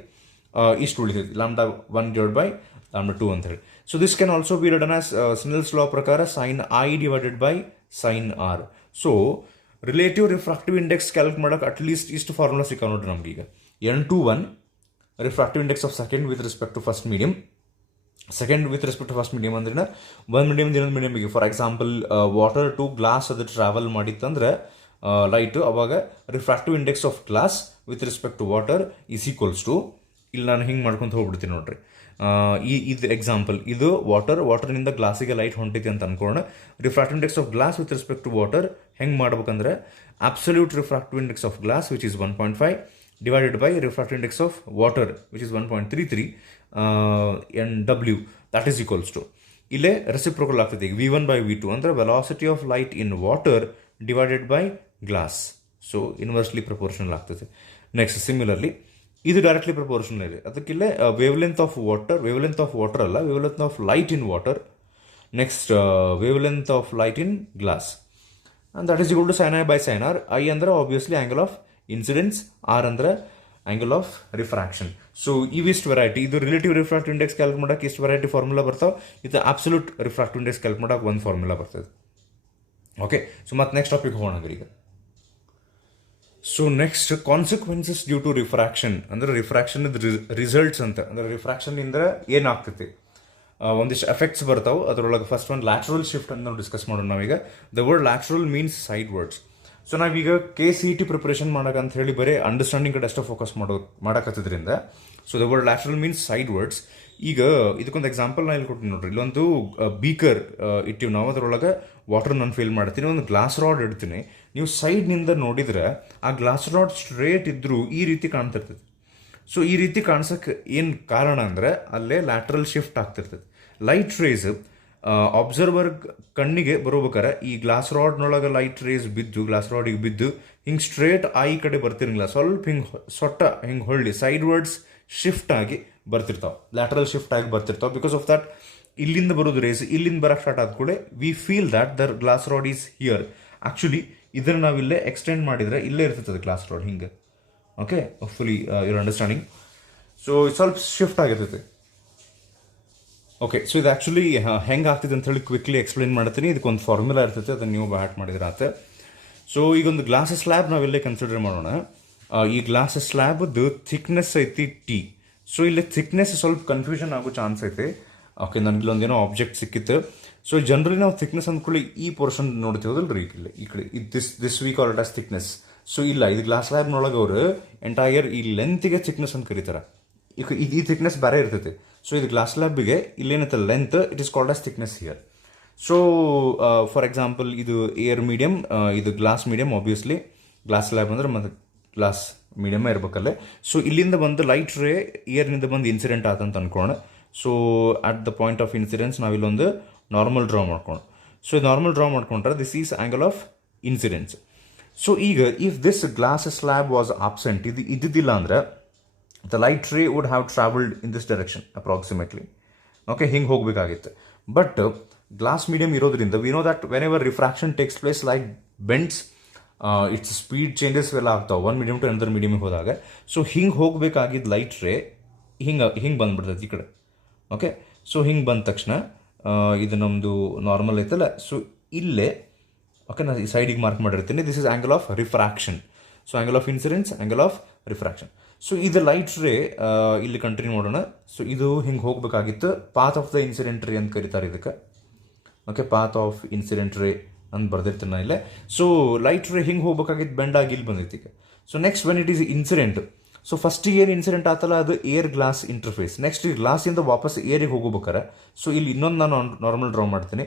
ಇಷ್ಟು ಉಳಿತೈತಿ λ1 ಡಿವೈಡ್ ಬೈ λ2 ಅಂತ ಹೇಳಿ. So this can also be written as Snell's law ಪ್ರಕಾರ sin I divided by sin R. So relative refractive index calculate ಮಾಡೋಕೆ at least ಇಷ್ಟು formula ಸಿಕ್ಕ ನೋಡ್ರಿ ನಮ್ಗೀಗ. N21 refractive index of second with respect to first medium, second with respect to first medium ಅಂದ್ರೆ ಒಂದು medium ಇನ್ನೊಂದು ಮೀಡಿಯಮ್ಗೆ. For example water to glass ಅದು ಟ್ರಾವೆಲ್ ಮಾಡಿತ್ತಂದ್ರೆ ಲೈಟು, ಅವಾಗ refractive index of glass with respect to water is equals to, ಇಲ್ಲಿ ನಾನು ಹಿಂಗೆ ಮಾಡ್ಕೊಂತ ಹೋಗ್ಬಿಡ್ತೀನಿ ನೋಡ್ರಿ. ಇದು ಎಕ್ಸಾಂಪಲ್, ಇದು ವಾಟರ್ನಿಂದ ಗ್ಲಾಸಿಗೆ ಲೈಟ್ ಹೊಂಟೈತಿ ಅಂತ ಅನ್ಕೊಳ್ಳೋಣ. Refractive index of glass with respect to water ಹೆಂಗೆ ಮಾಡ್ಬೇಕಂದ್ರೆ absolute refractive index of glass which is 1.5 divided by refractive index of water which is 1.33 NW, that is equals to, ಇಲ್ಲೇ ರೆಸಿಪ್ರೋಕಲ್ ಆಗ್ತದೆ ಈಗ V1/V2 ಅಂದರೆ velocity of light in water divided by glass. So inversely proportional ಆಗ್ತದೆ. Next similarly ಇದು directly proportional ಇದೆ. ಅದಕ್ಕಿಲ್ಲೇ wave length of water ಅಲ್ಲ, wave length of light in water. Next wave length of light in glass and that is equal to sin I by sin R. I ಅಂದರೆ obviously angle of incidence, R ಅಂದ್ರೆ angle of refraction. So ಇವಿಷ್ಟು variety, ಇದು relative refractive index calculate ಮಾಡೋಕೆ ಇಷ್ಟು variety formula ಬರ್ತಾವೆ. ಇದು absolute refractive index calculate ಮಾಡೋಕೆ ಒಂದು ಫಾರ್ಮುಲಾ ಬರ್ತದೆ. ಓಕೆ, ಸೊ ಮತ್ತೆ ನೆಕ್ಸ್ಟ್ ಟಾಪಿಕ್ ಹೋಗೋಣ ಈಗ. So next consequences due to refraction, ಅಂದರೆ ರಿಫ್ರಾಕ್ಷನ್ ರಿಸಲ್ಟ್ಸ್ ಅಂತ. ಅಂದರೆ ರಿಫ್ರಾಕ್ಷನ್ನಿಂದ ಏನಾಗ್ತೈತಿ, ಒಂದಿಷ್ಟು ಎಫೆಕ್ಟ್ಸ್ ಬರ್ತಾವೆ. ಅದರೊಳಗೆ ಫಸ್ಟ್ ಒಂದು ಲ್ಯಾಟ್ರಲ್ ಶಿಫ್ಟ್ ಅಂತ ನಾವು ಡಿಸ್ಕಸ್ ಮಾಡೋಣ ನಾವೀಗ. The word lateral means sidewards. So ನಾವೀಗ KCET ಪ್ರಿಪ್ರೇಷನ್ ಮಾಡೋಕಂತ ಹೇಳಿ ಬರೀ ಅಂಡರ್ಸ್ಟ್ಯಾಂಡಿಂಗ್ ಕಡೆ ಅಷ್ಟೇ ಫೋಕಸ್ ಮಾಡೋಕತ್ತಿದ್ರಿಂದ, so the word lateral means sidewards. ಈಗ ಇದಕ್ಕೊಂದು ಎಕ್ಸಾಂಪಲ್ ನಾನು ಇಲ್ಲಿ ಕೊಡ್ತೀನಿ ನೋಡ್ರಿ. ಇಲ್ಲೊಂದು ಬೀಕರ್ ಇಟ್ಟಿವಿ ನಾವು, ಅದರೊಳಗೆ ವಾಟರ್ ನಾನು ಫಿಲ್ ಮಾಡ್ತೀನಿ, ಒಂದು ಗ್ಲಾಸ್ ರಾಡ್ ಇಡ್ತೀನಿ. ನೀವು ಸೈಡ್ನಿಂದ ನೋಡಿದ್ರೆ ಆ ಗ್ಲಾಸ್ ರಾಡ್ ಸ್ಟ್ರೇಟ್ ಇದ್ದರೂ ಈ ರೀತಿ ಕಾಣ್ತಿರ್ತದೆ. ಸೊ ಈ ರೀತಿ ಕಾಣಿಸೋಕ್ಕೆ ಏನು ಕಾರಣ ಅಂದರೆ ಅಲ್ಲೇ ಲ್ಯಾಟ್ರಲ್ ಶಿಫ್ಟ್ ಆಗ್ತಿರ್ತದೆ. ಲೈಟ್ ರೇಸ್ ಅಬ್ಸರ್ವರ್ ಕಣ್ಣಿಗೆ ಬರೋಬೇಕಾರೆ ಈ ಗ್ಲಾಸ್ ರಾಡ್ನೊಳಗೆ ಲೈಟ್ ರೇಸ್ ಬಿದ್ದು ಗ್ಲಾಸ್ ರಾಡಿಗೆ ಬಿದ್ದು ಹಿಂಗೆ ಸ್ಟ್ರೇಟ್ ಐ ಕಡೆ ಬರ್ತಿರಂಗಿಲ್ಲ, ಸ್ವಲ್ಪ ಹಿಂಗೆ ಹೊಳ್ಳಿ ಸೈಡ್ ವರ್ಡ್ಸ್ ಶಿಫ್ಟ್ ಆಗಿ ಬರ್ತಿರ್ತಾವೆ, ಲ್ಯಾಟ್ರಲ್ ಶಿಫ್ಟ್ ಆಗಿ ಬರ್ತಿರ್ತಾವೆ. ಬಿಕಾಸ್ ಆಫ್ ದಟ್ ಇಲ್ಲಿಂದ ಬರೋದು ರೇಸ್ ಇಲ್ಲಿಂದ ಬರೋಕ್ಕೆ ಸ್ಟಾರ್ಟ್ ಆದ ಕೂಡ we feel that there glass rod is here. Actually ಇದನ್ನು ನಾವಿಲ್ಲೇ ಎಕ್ಸ್ಟೆಂಡ್ ಮಾಡಿದರೆ ಇಲ್ಲೇ ಇರ್ತದೆ ಗ್ಲಾಸ್ ರಾಡ್ ಹಿಂಗೆ. Okay, fully your understanding. So ಸ್ವಲ್ಪ ಶಿಫ್ಟ್ ಆಗಿರ್ತೈತೆ. ಓಕೆ, ಸೊ ಇದು ಆ್ಯಕ್ಚುಲಿ ಹೆಂಗೆ ಆಗ್ತಿದೆ ಅಂತ ಹೇಳಿ ಕ್ವಿಕ್ಲಿ ಎಕ್ಸ್ಪ್ಲೈನ್ ಮಾಡ್ತೀನಿ. ಇದಕ್ಕೊಂದು ಫಾರ್ಮುಲಾ ಇರ್ತೈತೆ, ಅದನ್ನು ನೀವು ಬ್ಯಾಟ್ ಮಾಡಿದ್ರೆ ಆತ. ಸೊ ಈಗೊಂದು ಗ್ಲಾಸ್ ಸ್ಲ್ಯಾಬ್ ನಾವೆಲ್ಲೇ ಕನ್ಸಿಡರ್ ಮಾಡೋಣ. ಈ ಗ್ಲಾಸ್ ಸ್ಲ್ಯಾಬ್ದು ಥಿಕ್ನೆಸ್ ಐತಿ T. ಸೊ ಇಲ್ಲಿ ಥಿಕ್ನೆಸ್ ಸ್ವಲ್ಪ ಕನ್ಫ್ಯೂಷನ್ ಆಗೋ ಚಾನ್ಸ್ ಐತೆ. ಓಕೆ, ನನಗಿಲ್ಲೊಂದೇನೋ ಆಬ್ಜೆಕ್ಟ್ ಸಿಕ್ಕಿತ್ತು. ಸೊ ಜನರಲಿ ನಾವು ಥಿಕ್ನೆಸ್ ಅಂದ್ಕೊಳ್ಳಿ ಈ ಪೋರ್ಷನ್ ನೋಡ್ತೀವದಲ್ರಿ, ಈ ಕಡೆ this we call it as thickness. So ಇಲ್ಲ, ಇದು ಗ್ಲಾಸ್ ಸ್ಲ್ಯಾಬ್ನೊಳಗೆ ಅವರು ಎಂಟೈರ್ ಈ ಲೆಂತ್ಗೆ ಥಿಕ್ನೆಸ್ ಅಂತ ಕರೀತಾರೆ. ಈ ಥಿಕ್ನೆಸ್ ಬೇರೆ ಇರ್ತೈತೆ. ಸೊ ಇದು ಗ್ಲಾಸ್ ಸ್ಲ್ಯಾಬಿಗೆ ಇಲ್ಲೇನೈತೆ length, it is called as thickness here. So for example ಇದು ಏರ್ ಮೀಡಿಯಮ್, ಇದು glass medium. Obviously glass slab ಅಂದ್ರೆ ಮತ್ತೆ ಗ್ಲಾಸ್ ಮೀಡಿಯಮೇ ಇರಬೇಕಲ್ಲೇ. ಸೊ ಇಲ್ಲಿಂದ ಬಂದು ಲೈಟ್ ರೇ ಏರ್ನಿಂದ ಬಂದು ಇನ್ಸಿಡೆಂಟ್ ಆತಂತ ಅನ್ಕೋಣ. So at the point of incidence ನಾವಿಲ್ಲೊಂದು ನಾರ್ಮಲ್ ಡ್ರಾ ಮಾಡ್ಕೊಂಡು, ಸೊ ನಾರ್ಮಲ್ ಡ್ರಾ ಮಾಡ್ಕೊಂಡ್ರೆ this is angle of incidence. So ಈಗ if this glass slab was absent, ಇದು ಇದ್ದಿದ್ದಿಲ್ಲ ಅಂದರೆ the light ray would have travelled in this direction approximately. Okay, ಹಿಂಗೆ ಹೋಗಬೇಕಾಗಿತ್ತು. But glass medium ಇರೋದ್ರಿಂದ we know that whenever refraction takes place light bends, it's speed changes ಎಲ್ಲ ಆಗ್ತಾವೆ one medium to another ಮೀಡಿಯಮಿಗೆ ಹೋದಾಗ. So ಹಿಂಗೆ ಹೋಗಬೇಕಾಗಿದ್ದು light ray ಹಿಂಗೆ ಬಂದ್ಬಿಡ್ತೈತೆ ಈ ಕಡೆ. ಓಕೆ, ಸೊ ಹಿಂಗೆ ಬಂದ ತಕ್ಷಣ ಇದು ನಮ್ಮದು ನಾರ್ಮಲ್ ಐತಲ್ಲ, ಸೊ ಇಲ್ಲೇ ಓಕೆ ನಾನು ಈ ಸೈಡಿಗೆ ಮಾರ್ಕ್ ಮಾಡಿರ್ತೀನಿ. This is angle of refraction. So angle of incidence, angle of refraction. So ಇದು ಲೈಟ್ ರೇ ಇಲ್ಲಿ ಕಂಟಿನ್ಯೂ ಮಾಡೋಣ. ಸೊ ಇದು ಹಿಂಗೆ ಹೋಗಬೇಕಾಗಿತ್ತು. ಪಾತ್ ಆಫ್ ದ ಇನ್ಸಿಡೆಂಟ್ ರೇ ಅಂತ ಕರೀತಾರೆ ಇದಕ್ಕೆ. ಓಕೆ, ಪಾತ್ ಆಫ್ ಇನ್ಸಿಡೆಂಟ್ ರೇ ಅಂತ ಬರ್ದಿರ್ತೀನಿ ನಾನು ಇಲ್ಲೇ. ಸೊ ಲೈಟ್ ರೇ ಹಿಂಗೆ ಹೋಗ್ಬೇಕಾಗಿದ್ದು ಬೆಂಡ್ ಆಗಿ ಇಲ್ಲಿ ಬಂದೈತಿ ಈಗ. So next when it is incident, so ಫಸ್ಟಿಗೆ ಏನು ಇನ್ಸಿಡೆಂಟ್ ಆತಲ್ಲ ಅದು ಏರ್ ಗ್ಲಾಸ್ ಇಂಟರ್ಫೇಸ್. ನೆಕ್ಸ್ಟ್ ಈ ಗ್ಲಾಸಿಂದ ವಾಪಸ್ ಏರಿಗೆ ಹೋಗ್ಬೇಕಾರೆ ಸೊ ಇಲ್ಲಿ ಇನ್ನೊಂದು ನಾನು ನಾರ್ಮಲ್ ಡ್ರಾ ಮಾಡ್ತೀನಿ.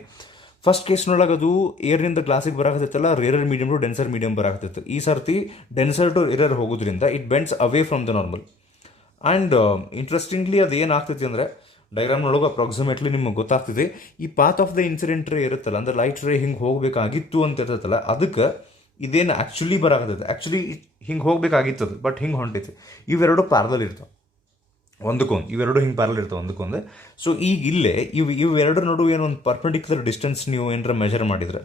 ಫಸ್ಟ್ ಕೇಸ್ನೊಳಗೆ ಅದು ಏರ್ನಿಂದ ಗ್ಲಾಸಿಗೆ ಬರಾಕತ್ತೈತಲ್ಲ, rarer medium to denser medium ಬರಾಕತ್ತೈತೆ. ಈ ಸರ್ತಿ ಡೆನ್ಸರ್ ಟು ರೇರರ್ ಹೋಗೋದ್ರಿಂದ it bends away from the normal. And interestingly ಅದು ಏನಾಗ್ತೈತಿ ಅಂದರೆ ಡೈಗ್ರಾಮ್ನೊಳಗೆ ಅಪ್ರಾಕ್ಸಿಮೇಟ್ಲಿ ನಿಮಗೆ ಗೊತ್ತಾಗ್ತಿದೆ, ಈ ಪಾತ್ ಆಫ್ ದ ಇನ್ಸಿಡೆಂಟ್ ರೇ ಇರುತ್ತಲ್ಲ, ಅಂದ್ರೆ ಲೈಟ್ ರೇ ಹಿಂಗೆ ಹೋಗಬೇಕಾಗಿತ್ತು ಅಂತ ಇರ್ತೈತಲ್ಲ, ಅದಕ್ಕೆ ಇದೇನು ಆ್ಯಕ್ಚುಲಿ ಬರಾಕತ್ತೈತೆ. ಆ್ಯಕ್ಚುಲಿ ಹಿಂಗೆ ಹೋಗ್ಬೇಕಾಗಿತ್ತದು, ಬಟ್ ಹಿಂಗೆ ಹೊಂಟೈತಿ. ಇವೆರಡು ಪ್ಯಾರಲಲ್ ಇರ್ತಾವೆ ಒಂದಕ್ಕೊಂದು, ಇವೆರಡು ಹಿಂಗೆ ಪ್ಯಾರಲ್ ಇರ್ತಾವೆ ಒಂದಕ್ಕೊಂದು. ಸೊ ಈಗ ಇಲ್ಲೇ ಇವೆರಡರ ನಡುವೆ ಏನೋ ಒಂದು ಪರ್ಪೆಂಡಿಕ್ಯುಲರ್ ಡಿಸ್ಟೆನ್ಸ್ ನೀವು ಏನಾರ ಮೆಜರ್ ಮಾಡಿದ್ರೆ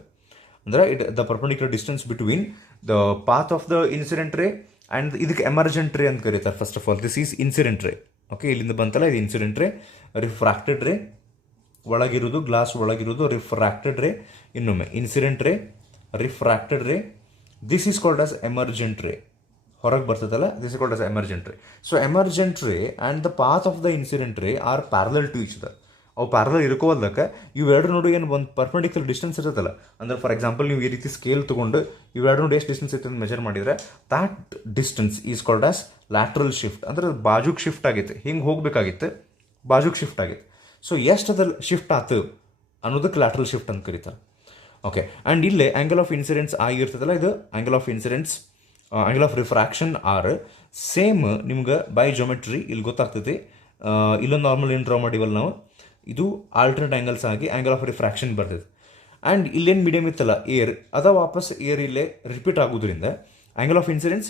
ಅಂದರೆ the perpendicular distance between the path of the incident ರೇ ಆ್ಯಂಡ್ ಇದಕ್ಕೆ ಎಮರ್ಜೆಂಟ್ ರೇ ಅಂತ ಕರೀತಾರೆ. First of all this is incident ray. Okay, ಇಲ್ಲಿಂದ ಬಂತಲ್ಲ ಇದು ಇನ್ಸಿಡೆಂಟ್ ರೇ. ರಿಫ್ರಾಕ್ಟೆಡ್ ರೇ ಒಳಗಿರೋದು, ಗ್ಲಾಸ್ ಒಳಗಿರೋದು ರಿಫ್ರಾಕ್ಟೆಡ್ ರೇ. ಇನ್ನೊಮ್ಮೆ incident ray, refracted ray. This is called as emergent ray. ಹೊರಗೆ ಬರ್ತದಲ್ಲ, this is called as emergent ray. So emergent ray and the path of the incident ray are parallel to each other. ಅವು parallel ಇರ್ಕೋದಕ್ಕೆ ಇವೆರಡು ನೋಡಿ ಏನು ಒಂದು perpendicular distance ಇರುತ್ತಲ್ಲ, ಅಂದ್ರೆ ಫಾರ್ ಎಕ್ಸಾಂಪಲ್ ನೀವು ಈ ರೀತಿ ಸ್ಕೇಲ್ ತೊಗೊಂಡು ಇವೆರಡು ನೋಡಿ ಎಷ್ಟು ಡಿಸ್ಟೆನ್ಸ್ ಇತ್ತು ಅಂತ ಮೆಜರ್ ಮಾಡಿದರೆ that distance is called as lateral shift. ಅಂದ್ರೆ ಬಾಜುಗೆ ಶಿಫ್ಟ್ ಆಗೈತೆ, ಹಿಂಗೆ ಹೋಗಬೇಕಾಗಿತ್ತು, ಬಾಜುಗೆ ಶಿಫ್ಟ್ ಆಗೈತೆ. ಸೊ ಎಷ್ಟು ಅದ ಶಿಫ್ಟ್ ಆತು ಅನ್ನೋದಕ್ಕೆ ಲ್ಯಾಟ್ರಲ್ ಶಿಫ್ಟ್ ಅಂತ ಕರೀತಾರೆ. ಓಕೆ, ಆ್ಯಂಡ್ ಇಲ್ಲೇ ಆ್ಯಂಗಲ್ ಆಫ್ ಇನ್ಸಿಡೆನ್ಸ್ ಆಗಿ ಇರ್ತದಲ್ಲ, ಇದು angle of incidence, angle of refraction are same ನಿಮ್ಗೆ ಬೈ ಜೊಮೆಟ್ರಿ ಇಲ್ಲಿ ಗೊತ್ತಾಗ್ತೈತಿ. ಇಲ್ಲೊಂದು ನಾರ್ಮಲ್ ಏನು ಡ್ರಾ ಮಾಡಿವಲ್ಲ ನಾವು, ಇದು ಆಲ್ಟರ್ನೇಟ್ ಆ್ಯಂಗಲ್ಸ್ ಆಗಿ ಆ್ಯಂಗಲ್ ಆಫ್ ರಿಫ್ರಾಕ್ಷನ್ ಬರ್ತೈತೆ. ಆ್ಯಂಡ್ ಇಲ್ಲೇನು ಮೀಡಿಯಮ್ ಇತ್ತಲ್ಲ ಏರ್, ಅದ ವಾಪಸ್ ಏರ್ ಇಲ್ಲೇ ರಿಪೀಟ್ ಆಗೋದ್ರಿಂದ angle of incidence,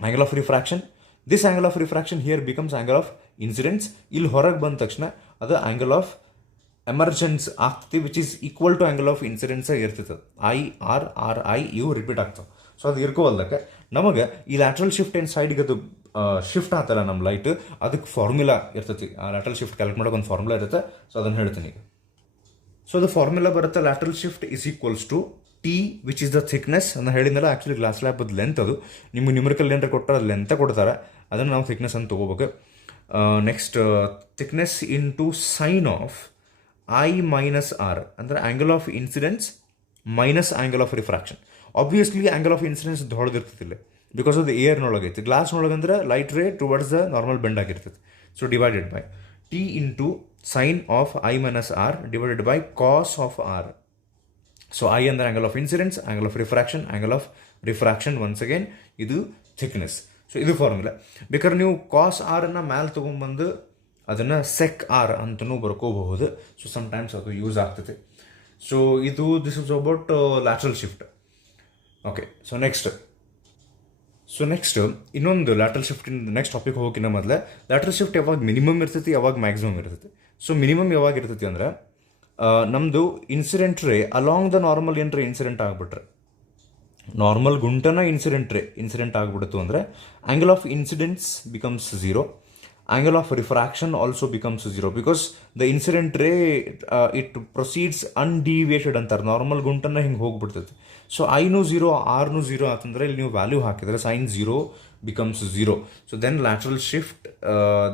angle of refraction, this angle of refraction here becomes angle of incidence. ಇಲ್ಲಿ ಹೊರಗೆ ಬಂದ ತಕ್ಷಣ ಅದು ಆ್ಯಂಗಲ್ ಆಫ್ ಎಮರ್ಜೆನ್ಸ್ ಆಗ್ತೈತಿ, which is equal to angle of incidence ಇರ್ತೈತೆ. ಐ ಇವು ರಿಪೀಟ್ ಆಗ್ತಾವೆ. ಸೊ ಅದು ಇರ್ಕೋವಲ್ಲಕ್ಕೆ ನಮಗೆ ಈ ಲ್ಯಾಟ್ರಲ್ ಶಿಫ್ಟ್ ಏನು ಸೈಡ್ಗೆ ಅದು ಶಿಫ್ಟ್ ಆಗ್ತಲ್ಲ ನಮ್ಮ ಲೈಟ್, ಅದಕ್ಕೆ ಫಾರ್ಮುಲಾ ಇರ್ತೈತಿ. ಆ ಲ್ಯಾಟ್ರಲ್ ಶಿಫ್ಟ್ ಕ್ಯಾಲ್ಕುಲೇಟ್ ಮಾಡೋಕೆ ಒಂದು ಫಾರ್ಮುಲಾ ಇರುತ್ತೆ. ಸೊ ಅದನ್ನು ಹೇಳ್ತೀನಿ ಈಗ. ಸೊ ಅದು ಫಾರ್ಮುಲಾ ಬರುತ್ತೆ, lateral shift is equals to t which is the thickness. ನಾನು ಹೇಳಿದ್ನಲ್ಲ, ಆ್ಯಕ್ಚುಲಿ ಗ್ಲಾಸ್ ಸ್ಲ್ಯಾಬ್ ಲೆಂತ್, ಅದು ನಿಮ್ಗೆ ನ್ಯೂಮರಿಕಲ್ ಏನಾರ ಕೊಟ್ಟರೆ ಅದು ಲೆಂತ ಕೊಡ್ತಾರೆ, ಅದನ್ನು ನಾವು ಥಿಕ್ನೆಸ್ ಅಂತ ತೊಗೋಬೇಕು. Next thickness into sine of i minus r, ಅಂದರೆ angle of incidence minus angle of refraction. Obviously angle of incidence ದೊಡ್ಡದಿರ್ತಿಲ್ಲ ಬಿಕಾಸ್ ಅದು ಏರ್ನೊಳಗೈತಿ. ಗ್ಲಾಸ್ನೊಳಗಂದ್ರೆ light ray towards the normal bend ಆಗಿರ್ತೈತಿ. So divided by t into sine of i minus r divided by cos of r. So i ಅಂದರೆ angle of incidence, angle of refraction, angle of refraction once again ಇದು thickness. So ಇದು formula. ಬೇಕಾದ್ರೆ ನೀವು ಕಾಸ್ ಆರನ್ನು ಮ್ಯಾಲೆ ತೊಗೊಂಬಂದು ಅದನ್ನು sec R ಅಂತಲೂ ಬರ್ಕೋಬಹುದು. So sometimes ಅದು ಯೂಸ್ ಆಗ್ತೈತೆ. ಸೊ ಇದು this is about lateral shift. Okay, so next ಇನ್ನೊಂದು ಲ್ಯಾಟ್ರಲ್ ಶಿಫ್ಟಿಂದ ನೆಕ್ಸ್ಟ್ ಟಾಪಿಕ್ ಹೋಗೋಕ್ಕಿಂತ ಮೊದಲೇ, ಲ್ಯಾಟ್ರಲ್ ಶಿಫ್ಟ್ ಯಾವಾಗ ಮಿನಿಮಮ್ ಇರ್ತೈತಿ, ಯಾವಾಗ ಮ್ಯಾಕ್ಸಿಮಮ್ ಇರ್ತೈತಿ. ಸೊ ಮಿನಿಮಮ್ ಯಾವಾಗ ಇರ್ತೈತಿ ಅಂದ್ರೆ ನಮ್ಮದು incident ray along the normal ಏನರ ಇನ್ಸಿಡೆಂಟ್ ಆಗಿಬಿಟ್ರೆ, ನಾರ್ಮಲ್ ಗುಂಟನ ಇನ್ಸಿಡೆಂಟ್ ಆಗಿಬಿಡ್ತು ಅಂದರೆ angle of incidence becomes zero, angle of refraction also becomes zero because the incident ray it proceeds undeviated ಅಂತಾರೆ. ನಾರ್ಮಲ್ ಗುಂಟನ್ನ ಹಿಂಗೆ ಹೋಗ್ಬಿಡ್ತೈತೆ. ಸೊ ಐನೂ ಝೀರೋ ಆರ್ನೂ ಝೀರೋ ಆತಂದ್ರೆ ಇಲ್ಲಿ ನೀವು ವ್ಯಾಲ್ಯೂ ಹಾಕಿದರೆ sine zero becomes zero. So then lateral shift,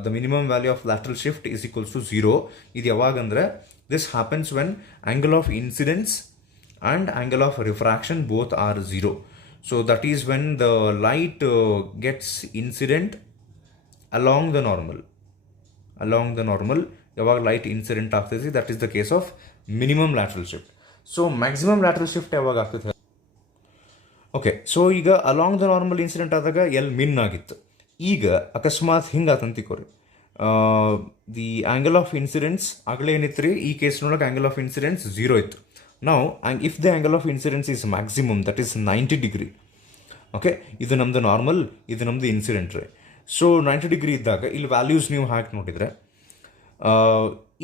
the minimum value of lateral shift is equals to zero. ಇದು ಯಾವಾಗಂದ್ರೆ this happens when angle of incidence and angle of refraction both are zero. So that is when the light gets incident along the normal yaವಾಗ light incident ಆಗ್ತೈತಿ, that is the case of minimum lateral shift. So maximum lateral shift ಯಾವಾಗ ಆಗ್ತೈತಿ? Okay, so ಈಗ along the normal incident ಆದಾಗ L ಮಿನ್ ಆಗಿತ್ತು. ಈಗ ಅಕಸ್ಮಾತ್ ಹಿಂಗೆ ಆತಂತಿಕೋರಿ, the angle of incidence ಆಗಲೇ ಏನಿತ್ತು ರೀ, ಈ ಕೇಸ್ನೊಳಗೆ ಆ್ಯಂಗಲ್ ಆಫ್ ಇನ್ಸಿಡೆನ್ಸ್ ಝೀರೋ ಇತ್ತು. Now, and if the angle of incidence is maximum, that is 90 degree, okay, ಇದು ನಮ್ಮದು ನಾರ್ಮಲ್, ಇದು ನಮ್ಮದು ಇನ್ಸಿಡೆಂಟ್ ರೇ. ಸೊ 90 ಡಿಗ್ರಿ ಇದ್ದಾಗ ಇಲ್ಲಿ ವ್ಯಾಲ್ಯೂಸ್ ನೀವು ಹಾಕಿ ನೋಡಿದರೆ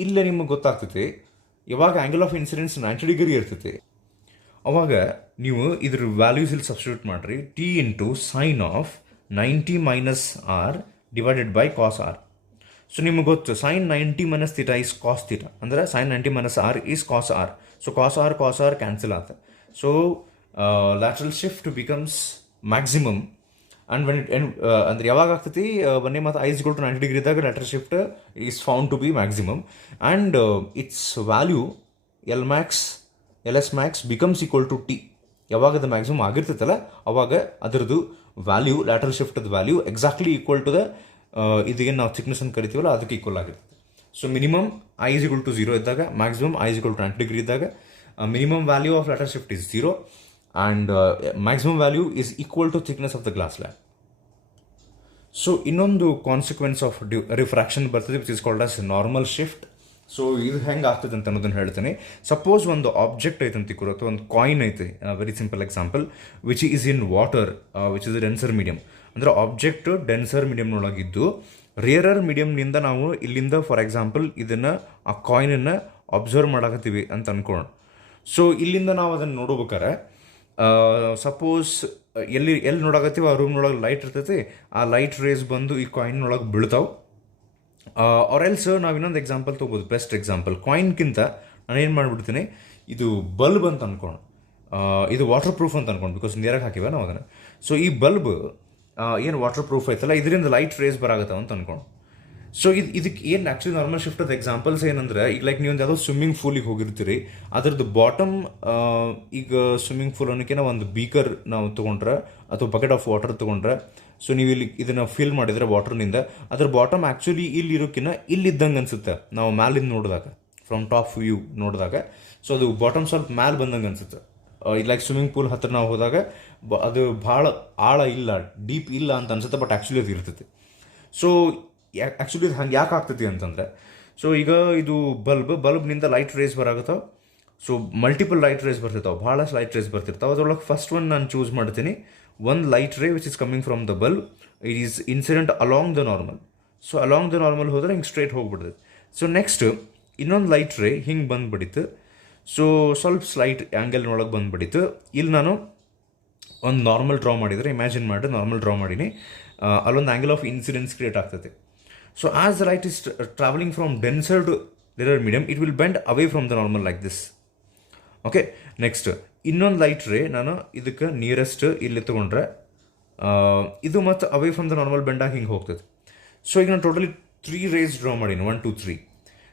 ಇಲ್ಲೇ ನಿಮಗೆ ಗೊತ್ತಾಗ್ತೈತಿ ಯಾವಾಗ ಆ್ಯಂಗಲ್ ಆಫ್ ಇನ್ಸಿಡೆನ್ಸ್ 90 ಡಿಗ್ರಿ ಇರ್ತೈತಿ, ಅವಾಗ ನೀವು ಇದ್ರ ವ್ಯಾಲ್ಯೂಸ್ ಇಲ್ಲಿ ಸಬ್ಸ್ಟಿಟ್ಯೂಟ್ ಮಾಡಿರಿ, t into sine of 90 minus r divided by cos r. So ನಿಮಗೆ ಗೊತ್ತು sine 90 minus theta is cos theta, ಅಂದರೆ sine 90 minus r is cos r. So cos r cancel ಆಗುತ್ತೆ. So lateral shift becomes maximum and when it ಅಂದರೆ ಯಾವಾಗ ಆಗ್ತೈತಿ, ಒಂದೇ ಮತ್ತು i is equal to 90 degree ಇದ್ದಾಗ lateral shift is found to be maximum and its value l Max L s max becomes equal to t. ಯಾವಾಗ ಅದು maximum ಆಗಿರ್ತೈತಲ್ಲ ಅವಾಗ ಅದರದ್ದು ವ್ಯಾಲ್ಯೂ, ಲ್ಯಾಟರಲ್ ಶಿಫ್ಟದ value exactly equal to the ಇದೇನು ನಾವು thickness ಅಂತ ಕರಿತೀವಲ್ಲ ಅದಕ್ಕೆ ಈಕ್ವಲ್ ಆಗಿರ್ತದೆ. So minimum i is equal to 0 ಇದ್ದಾಗ, maximum i is equal to 90 degree ಇದ್ದಾಗ, minimum value of lateral shift is 0 and maximum value is equal to thickness of the glass slab. So ಇನ್ನೊಂದು consequence of refraction ಬರ್ತದೆ which is called as normal shift. So ಇದು ಹೆಂಗೆ ಆಗ್ತದೆ ಅಂತ ಅನ್ನೋದನ್ನು ಹೇಳ್ತೇನೆ. Suppose ಒಂದು ಆಬ್ಜೆಕ್ಟ್ ಐತೆ ಅಂತ ತಿಳ್ಕೊರು, ಅಥವಾ ಒಂದು ಕಾಯಿನ್ ಐತೆ, very simple example, which is in water which is denser medium. ಅಂದರೆ ಆಬ್ಜೆಕ್ಟ್ ಡೆನ್ಸರ್ ಮೀಡಿಯಮ್ನೊಳಗಿದ್ದು ರೇರರ್ ಮೀಡಿಯಮ್ನಿಂದ ನಾವು ಇಲ್ಲಿಂದ ಫಾರ್ ಎಕ್ಸಾಂಪಲ್ ಇದನ್ನು, ಆ ಕಾಯಿನನ್ನು ಅಬ್ಸರ್ವ್ ಮಾಡಕತ್ತೀವಿ ಅಂತ ಅನ್ಕೊಳ್ಳೋಣ. ಸೊ ಇಲ್ಲಿಂದ ನಾವು ಅದನ್ನು ನೋಡ್ಬೇಕಾರೆ ಸಪೋಸ್ ಎಲ್ಲಿ ನೋಡಾಕತ್ತೀವಿ ಆ ರೂಮ್ನೊಳಗೆ ಲೈಟ್ ಇರ್ತೈತಿ, ಆ ಲೈಟ್ ರೇಸ್ ಬಂದು ಈ ಕಾಯಿನ್ನೊಳಗೆ ಬೀಳ್ತಾವೆ. ಆರ್ ಎಲ್ಸ್ ನಾವು ಇನ್ನೊಂದು ಎಕ್ಸಾಂಪಲ್ ತೊಗೋಬೋದು, ಬೆಸ್ಟ್ ಎಕ್ಸಾಂಪಲ್. ಕಾಯಿನ್ಗಿಂತ ನಾನು ಏನು ಮಾಡಿಬಿಡ್ತೀನಿ, ಇದು ಬಲ್ಬ್ ಅಂತ ಅನ್ಕೊಂಡು, ಇದು ವಾಟರ್ ಪ್ರೂಫ್ ಅಂತ ಅನ್ಕೊಂಡು, ಬಿಕಾಸ್ ನೀರಾಗ ಹಾಕಿವ ನಾವು ಅದನ್ನು. ಸೊ ಈ ಬಲ್ಬ್ ಏನು ವಾಟರ್ ಪ್ರೂಫ್ ಐತಲ್ಲ, ಇದರಿಂದ ಲೈಟ್ ರೇಸ್ ಬರಾಗತ್ತವ ಅಂತ ಅನ್ಕೊಂಡು. ಸೊ ಇದಕ್ಕೆ ಏನು ಆ್ಯಕ್ಚುಲಿ ನಾರ್ಮಲ್ ಶಿಫ್ಟ್ ಆದ ಎಕ್ಸಾಂಪಲ್ಸ್ ಏನಂದ್ರೆ, ಈಗ ಲೈಕ್ ನೀವು ಒಂದು ಯಾವುದೋ ಸ್ವಿಮ್ಮಿಂಗ್ ಪೂಲಿಗೆ ಹೋಗಿರ್ತೀರಿ, ಅದ್ರದ್ದು ಬಾಟಮ್, ಈಗ ಸ್ವಿಮ್ಮಿಂಗ್ ಪೂಲ್ ಅನ್ನೋಕ್ಕಿಂತ ಒಂದು ಬೀಕರ್ ನಾವು ತೊಗೊಂಡ್ರೆ ಅಥವಾ ಬಕೆಟ್ ಆಫ್ ವಾಟರ್ ತೊಗೊಂಡ್ರೆ, ಸೊ ನೀವು ಇಲ್ಲಿ ಇದನ್ನು ಫಿಲ್ ಮಾಡಿದರೆ ವಾಟರ್ನಿಂದ, ಅದ್ರ ಬಾಟಮ್ ಆ್ಯಕ್ಚುಲಿ ಇಲ್ಲಿ ಇರೋಕ್ಕಿಂತ ಇಲ್ಲಿದ್ದಂಗೆ ಅನಿಸುತ್ತೆ ನಾವು ಮ್ಯಾಲಿಂದ ನೋಡಿದಾಗ, ಫ್ರಮ್ ಟಾಪ್ ವ್ಯೂ ನೋಡಿದಾಗ. ಸೊ ಅದು ಬಾಟಮ್ ಸ್ವಲ್ಪ ಮ್ಯಾಲೆ ಬಂದಂಗೆ ಅನಿಸುತ್ತೆ. ಲೈಕ್ ಸ್ವಿಮ್ಮಿಂಗ್ ಪೂಲ್ ಹತ್ರ ನಾವು ಹೋದಾಗ ಅದು ಭಾಳ ಆಳ ಇಲ್ಲ, ಡೀಪ್ ಇಲ್ಲ ಅಂತ ಅನ್ಸುತ್ತೆ, ಬಟ್ ಆ್ಯಕ್ಚುಲಿ ಅದು ಇರ್ತೈತಿ. ಸೊ ಆ್ಯಕ್ಚುಲಿ ಇದು ಹಂಗೆ ಯಾಕೆ ಆಗ್ತೈತಿ ಅಂತಂದರೆ, ಸೊ ಈಗ ಇದು ಬಲ್ಬ್ನಿಂದ ಲೈಟ್ ರೇಸ್ ಬರಾಗತ್ತಾವೆ. ಸೊ ಮಲ್ಟಿಪಲ್ ಲೈಟ್ ರೇಸ್ ಬರ್ತಿರ್ತಾವೆ, ಭಾಳಷ್ಟು ಲೈಟ್ ರೇಸ್ ಬರ್ತಿರ್ತಾವೆ. ಅದ್ರೊಳಗೆ ಫಸ್ಟ್ ಒನ್ ನಾನು ಚೂಸ್ ಮಾಡ್ತೀನಿ, ಒಂದು ಲೈಟ್ ರೇ which is coming from the bulb, it is incident along the normal. So along the normal ಹೋದರೆ ಹಿಂಗೆ ಸ್ಟ್ರೇಟ್ ಹೋಗ್ಬಿಡ್ತದೆ. ಸೊ ನೆಕ್ಸ್ಟ್ ಇನ್ನೊಂದು ಲೈಟ್ ರೇ ಹಿಂಗೆ ಬಂದುಬಿಡಿತು. ಸೊ ಸ್ವಲ್ಪ ಸ್ಲೈಟ್ ಆ್ಯಂಗಲ್ನೊಳಗೆ ಬಂದುಬಿಡಿತು. ಇಲ್ಲಿ ನಾನು ಒಂದು ನಾರ್ಮಲ್ ಡ್ರಾ ಮಾಡಿದರೆ, ಇಮ್ಯಾಜಿನ್ ಮಾಡಿ ನಾರ್ಮಲ್ ಡ್ರಾ ಮಾಡೀನಿ, ಅಲ್ಲೊಂದು ಆ್ಯಂಗಲ್ ಆಫ್ ಇನ್ಸಿಡೆನ್ಸ್ ಕ್ರಿಯೇಟ್ ಆಗ್ತದೆ. So as the light is travelling from denser to rarer medium, it will bend away from the normal like this. Okay, next ಇನ್ನೊಂದು light ray ನಾನು ಇದಕ್ಕೆ nearest ಇಲ್ಲಿ ತೊಗೊಂಡ್ರೆ ಇದು ಮತ್ತು ಅವೇ ಫ್ರಮ್ ದ ನಾರ್ಮಲ್ ಬೆಂಡಾಗಿ ಹಿಂಗೆ ಹೋಗ್ತದೆ. ಸೊ ಈಗ ನಾನು ಟೋಟಲಿ 3 ರೇಸ್ ಡ್ರಾ ಮಾಡೀನಿ, 1 2 3.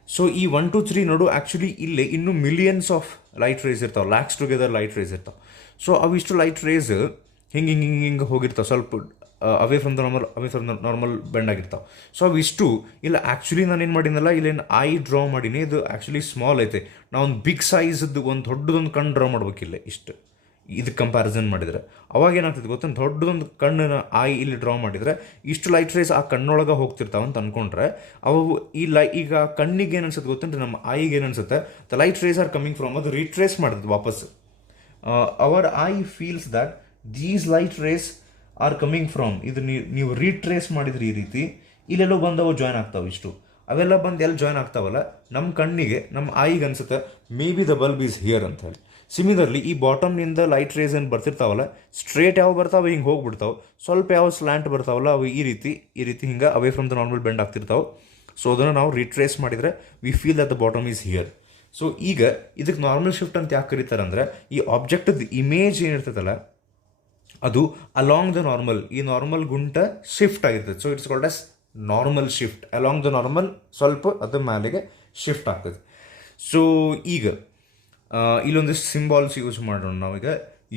ಸೊ ಈ 1 2 3 ನೋಡು ಆ್ಯಕ್ಚುಲಿ ಇಲ್ಲೇ ಇನ್ನೂ ಮಿಲಿಯನ್ಸ್ ಆಫ್ ಲೈಟ್ ರೇಸ್ ಇರ್ತಾವೆ, ಲ್ಯಾಕ್ಸ್ ಟುಗೆದರ್ ಲೈಟ್ ರೇಸ್ ಇರ್ತಾವೆ. ಸೊ ಅವಿಷ್ಟು ಲೈಟ್ ರೇಸ್ ಹಿಂಗೆ ಹೋಗಿರ್ತಾವೆ, ಸ್ವಲ್ಪ away from the normal bend ಆಗಿರ್ತಾವೆ. ಸೊ ಅವಿಷ್ಟು ಇಲ್ಲ ಆ್ಯಕ್ಚುಲಿ ನಾನು ಏನು ಮಾಡೀನಲ್ಲ, ಇಲ್ಲೇನು ಐ ಡ್ರಾ ಮಾಡೀನಿ, ಇದು ಆ್ಯಕ್ಚುಲಿ ಸ್ಮಾಲ್ ಐತೆ. ನಾವು ಒಂದು ಬಿಗ್ ಸೈಜ್ದು ಒಂದು ದೊಡ್ಡದೊಂದು ಕಣ್ಣು ಡ್ರಾ ಮಾಡ್ಬೇಕಿಲ್ಲ, ಇಷ್ಟು ಇದಕ್ಕೆ ಕಂಪ್ಯಾರಿಸನ್ ಮಾಡಿದರೆ ಅವಾಗ ಏನಾಗ್ತದೆ ಗೊತ್ತಾ, ದೊಡ್ಡದೊಂದು ಕಣ್ಣನ್ನ ಐ ಇಲ್ಲಿ ಡ್ರಾ ಮಾಡಿದರೆ ಇಷ್ಟು ಲೈಟ್ ರೇಸ್ ಆ ಕಣ್ಣೊಳಗೆ ಹೋಗ್ತಿರ್ತಾವೆ ಅಂತ ಅಂದ್ಕೊಂಡ್ರೆ, ಅವು ಈಗ ಕಣ್ಣಿಗೆ ಏನು ಅನ್ಸುತ್ತೆ ಗೊತ್ತಂದ್ರೆ, ನಮ್ಮ ಐಗೆ ಏನು ಅನ್ಸುತ್ತೆ, the light rays are coming from, ಅದು ರಿಟ್ರೇಸ್ ಮಾಡ್ತದೆ ವಾಪಸ್. Our eye feels that these light rays are coming from, ಇದು ನೀವು ರೀಟ್ರೇಸ್ ಮಾಡಿದ್ರೆ ಈ ರೀತಿ ಇಲ್ಲೆಲ್ಲೋ ಬಂದವು ಜಾಯ್ನ್ ಆಗ್ತಾವೆ. ಇಷ್ಟು ಅವೆಲ್ಲ ಬಂದು ಎಲ್ಲಿ ಜಾಯ್ನ್ ಆಗ್ತಾವಲ್ಲ, ನಮ್ಮ ಕಣ್ಣಿಗೆ, ನಮ್ಮ ಐಗೆ ಅನ್ಸುತ್ತೆ may be the bulb is here ಅಂತ ಹೇಳಿ. ಸಿಮಿಲರ್ಲಿ ಈ ಬಾಟಮ್ನಿಂದ ಲೈಟ್ ರೇಸ್ ಏನು ಬರ್ತಿರ್ತಾವಲ್ಲ, ಸ್ಟ್ರೇಟ್ ಯಾವ ಬರ್ತಾವೆ ಹಿಂಗೆ ಹೋಗ್ಬಿಡ್ತಾವೆ, ಸ್ವಲ್ಪ ಯಾವ ಸ್ಲ್ಯಾಂಟ್ ಬರ್ತಾವಲ್ಲ ಅವು ಈ ರೀತಿ ಹಿಂಗೆ away from the normal bend ಆಗ್ತಿರ್ತಾವೆ. ಸೊ ಅದನ್ನು ನಾವು ರಿಟ್ರೇಸ್ ಮಾಡಿದರೆ we feel that the bottom is here. So ಈಗ ಇದಕ್ಕೆ ನಾರ್ಮಲ್ ಶಿಫ್ಟ್ ಅಂತ ಯಾಕೆ ಕರೀತಾರೆ ಅಂದರೆ, ಈ ಆಬ್ಜೆಕ್ಟದ ಇಮೇಜ್ ಏನಿರ್ತದಲ್ಲ ಅದು ಅಲಾಂಗ್ ದ ನಾರ್ಮಲ್, ಈ ನಾರ್ಮಲ್ ಗುಂಟ ಶಿಫ್ಟ್ ಆಗಿರ್ತದೆ. So it's called as normal shift. Along the normal ಸ್ವಲ್ಪ ಅದು ಮೇಲೆಗೆ ಶಿಫ್ಟ್ ಆಗ್ತದೆ. ಸೊ ಈಗ ಇಲ್ಲೊಂದಿಷ್ಟು ಸಿಂಬಾಲ್ಸ್ ಯೂಸ್ ಮಾಡೋಣ ನಾವೀಗ.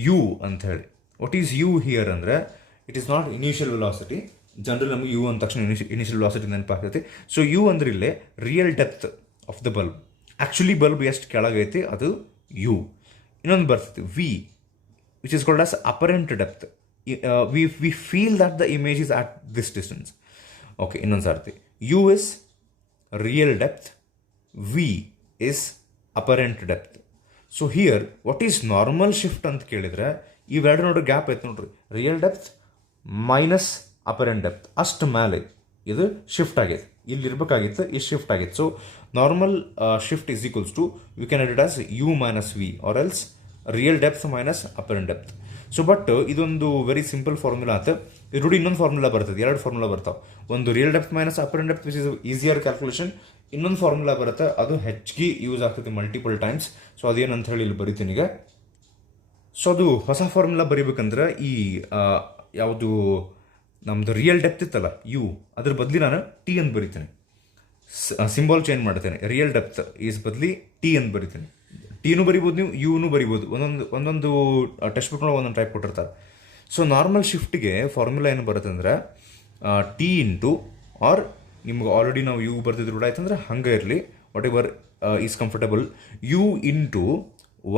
ಯು ಅಂತ ಹೇಳಿ, ವಾಟ್ ಈಸ್ ಯು ಹಿಯರ್ ಅಂದರೆ, it is not initial velocity. General ನಮಗೆ ಯು ಅಂದ ತಕ್ಷಣ ಇನಿಷಿಯಲ್ ವೆಲಾಸಿಟಿ ನೆನಪಾಗ್ತೈತಿ. ಸೊ ಯು ಅಂದ್ರೆ ಇಲ್ಲೇ real depth of the bulb. Actually bulb ಎಷ್ಟು ಕೆಳಗೈತಿ ಅದು ಯು. ಇನ್ನೊಂದು ಬರ್ತೈತಿ V, which is called as apparent depth. We feel that the image is at this distance. Okay, ಇನ್ನೊಂದು ಸಾರ್ತಿ, U is real depth, V is apparent depth. So here what is normal shift ಅಂತ ಕೇಳಿದ್ರೆ, ಇವೆರಡು ನೋಡ್ರಿ gap ಐತೆ ನೋಡ್ರಿ, real depth minus apparent depth, ಅಷ್ಟು ಮೇಲೆ ಇದು ಶಿಫ್ಟ್ ಆಗೈತೆ. ಇಲ್ಲಿ ಇರ್ಬೇಕಾಗಿತ್ತು, ಇದು ಶಿಫ್ಟ್ ಆಗೈತೆ. So normal shift is equals to, you can add it as U minus V or else real depth minus apparent depth. So but ಇದೊಂದು ವೆರಿ ಸಿಂಪಲ್ ಫಾರ್ಮುಲಾ ಆಯ್ತು. ಇದು ಇನ್ನೊಂದು ಫಾರ್ಮುಲಾ ಬರ್ತದೆ, 2 ಫಾರ್ಮುಲಾ ಬರ್ತಾವೆ. ಒಂದು real depth minus apparent depth which is easier calculation. ಇನ್ನೊಂದು formula ಬರುತ್ತೆ, ಅದು ಹೆಚ್ಚಿಗೆ ಯೂಸ್ ಆಗ್ತದೆ ಮಲ್ಟಿಪಲ್ ಟೈಮ್ಸ್. ಸೊ ಅದೇನಂತ ಹೇಳಿ ಇಲ್ಲಿ ಬರಿತೀನಿ ಈಗ. ಸೊ ಅದು ಹೊಸ ಫಾರ್ಮುಲಾ ಬರಿಬೇಕಂದ್ರೆ, ಈ ಯಾವುದು ನಮ್ಮದು ರಿಯಲ್ ಡೆಪ್ತ್ ಇತ್ತಲ್ಲ ಯು, ಅದ್ರ ಬದಲಿ ನಾನು ಟಿ ಅಂತ ಬರಿತೀನಿ. ಸಿಂಬಾಲ್ ಚೇಂಜ್ ಮಾಡ್ತೇನೆ, ರಿಯಲ್ ಡೆಪ್ತ್ ಈಸ್ ಬದಲಿ ಟಿ ಅಂತ ಬರಿತೀನಿ. ಟಿನೂ ಬರಿಬೋದು, ನೀವು ಯುನೂ ಬರಿಬೋದು. ಒಂದೊಂದು ಟೆಕ್ಸ್ಟ್ ಬುಕ್ನೊಳಗೆ ಒಂದೊಂದು ಟೈಪ್ ಕೊಟ್ಟಿರ್ತಾರೆ. ಸೊ ನಾರ್ಮಲ್ ಶಿಫ್ಟ್ಗೆ ಫಾರ್ಮುಲಾ ಏನು ಬರುತ್ತೆ ಅಂದರೆ ಟಿ ಇಂಟು ಆರ್ ನಿಮ್ಗೆ ಆಲ್ರೆಡಿ ನಾವು ಯು ಬರ್ತಿದ್ರು ಕೂಡ ಆಯ್ತಂದ್ರೆ ಹಂಗೆ ಇರಲಿ, whatever is comfortable, u into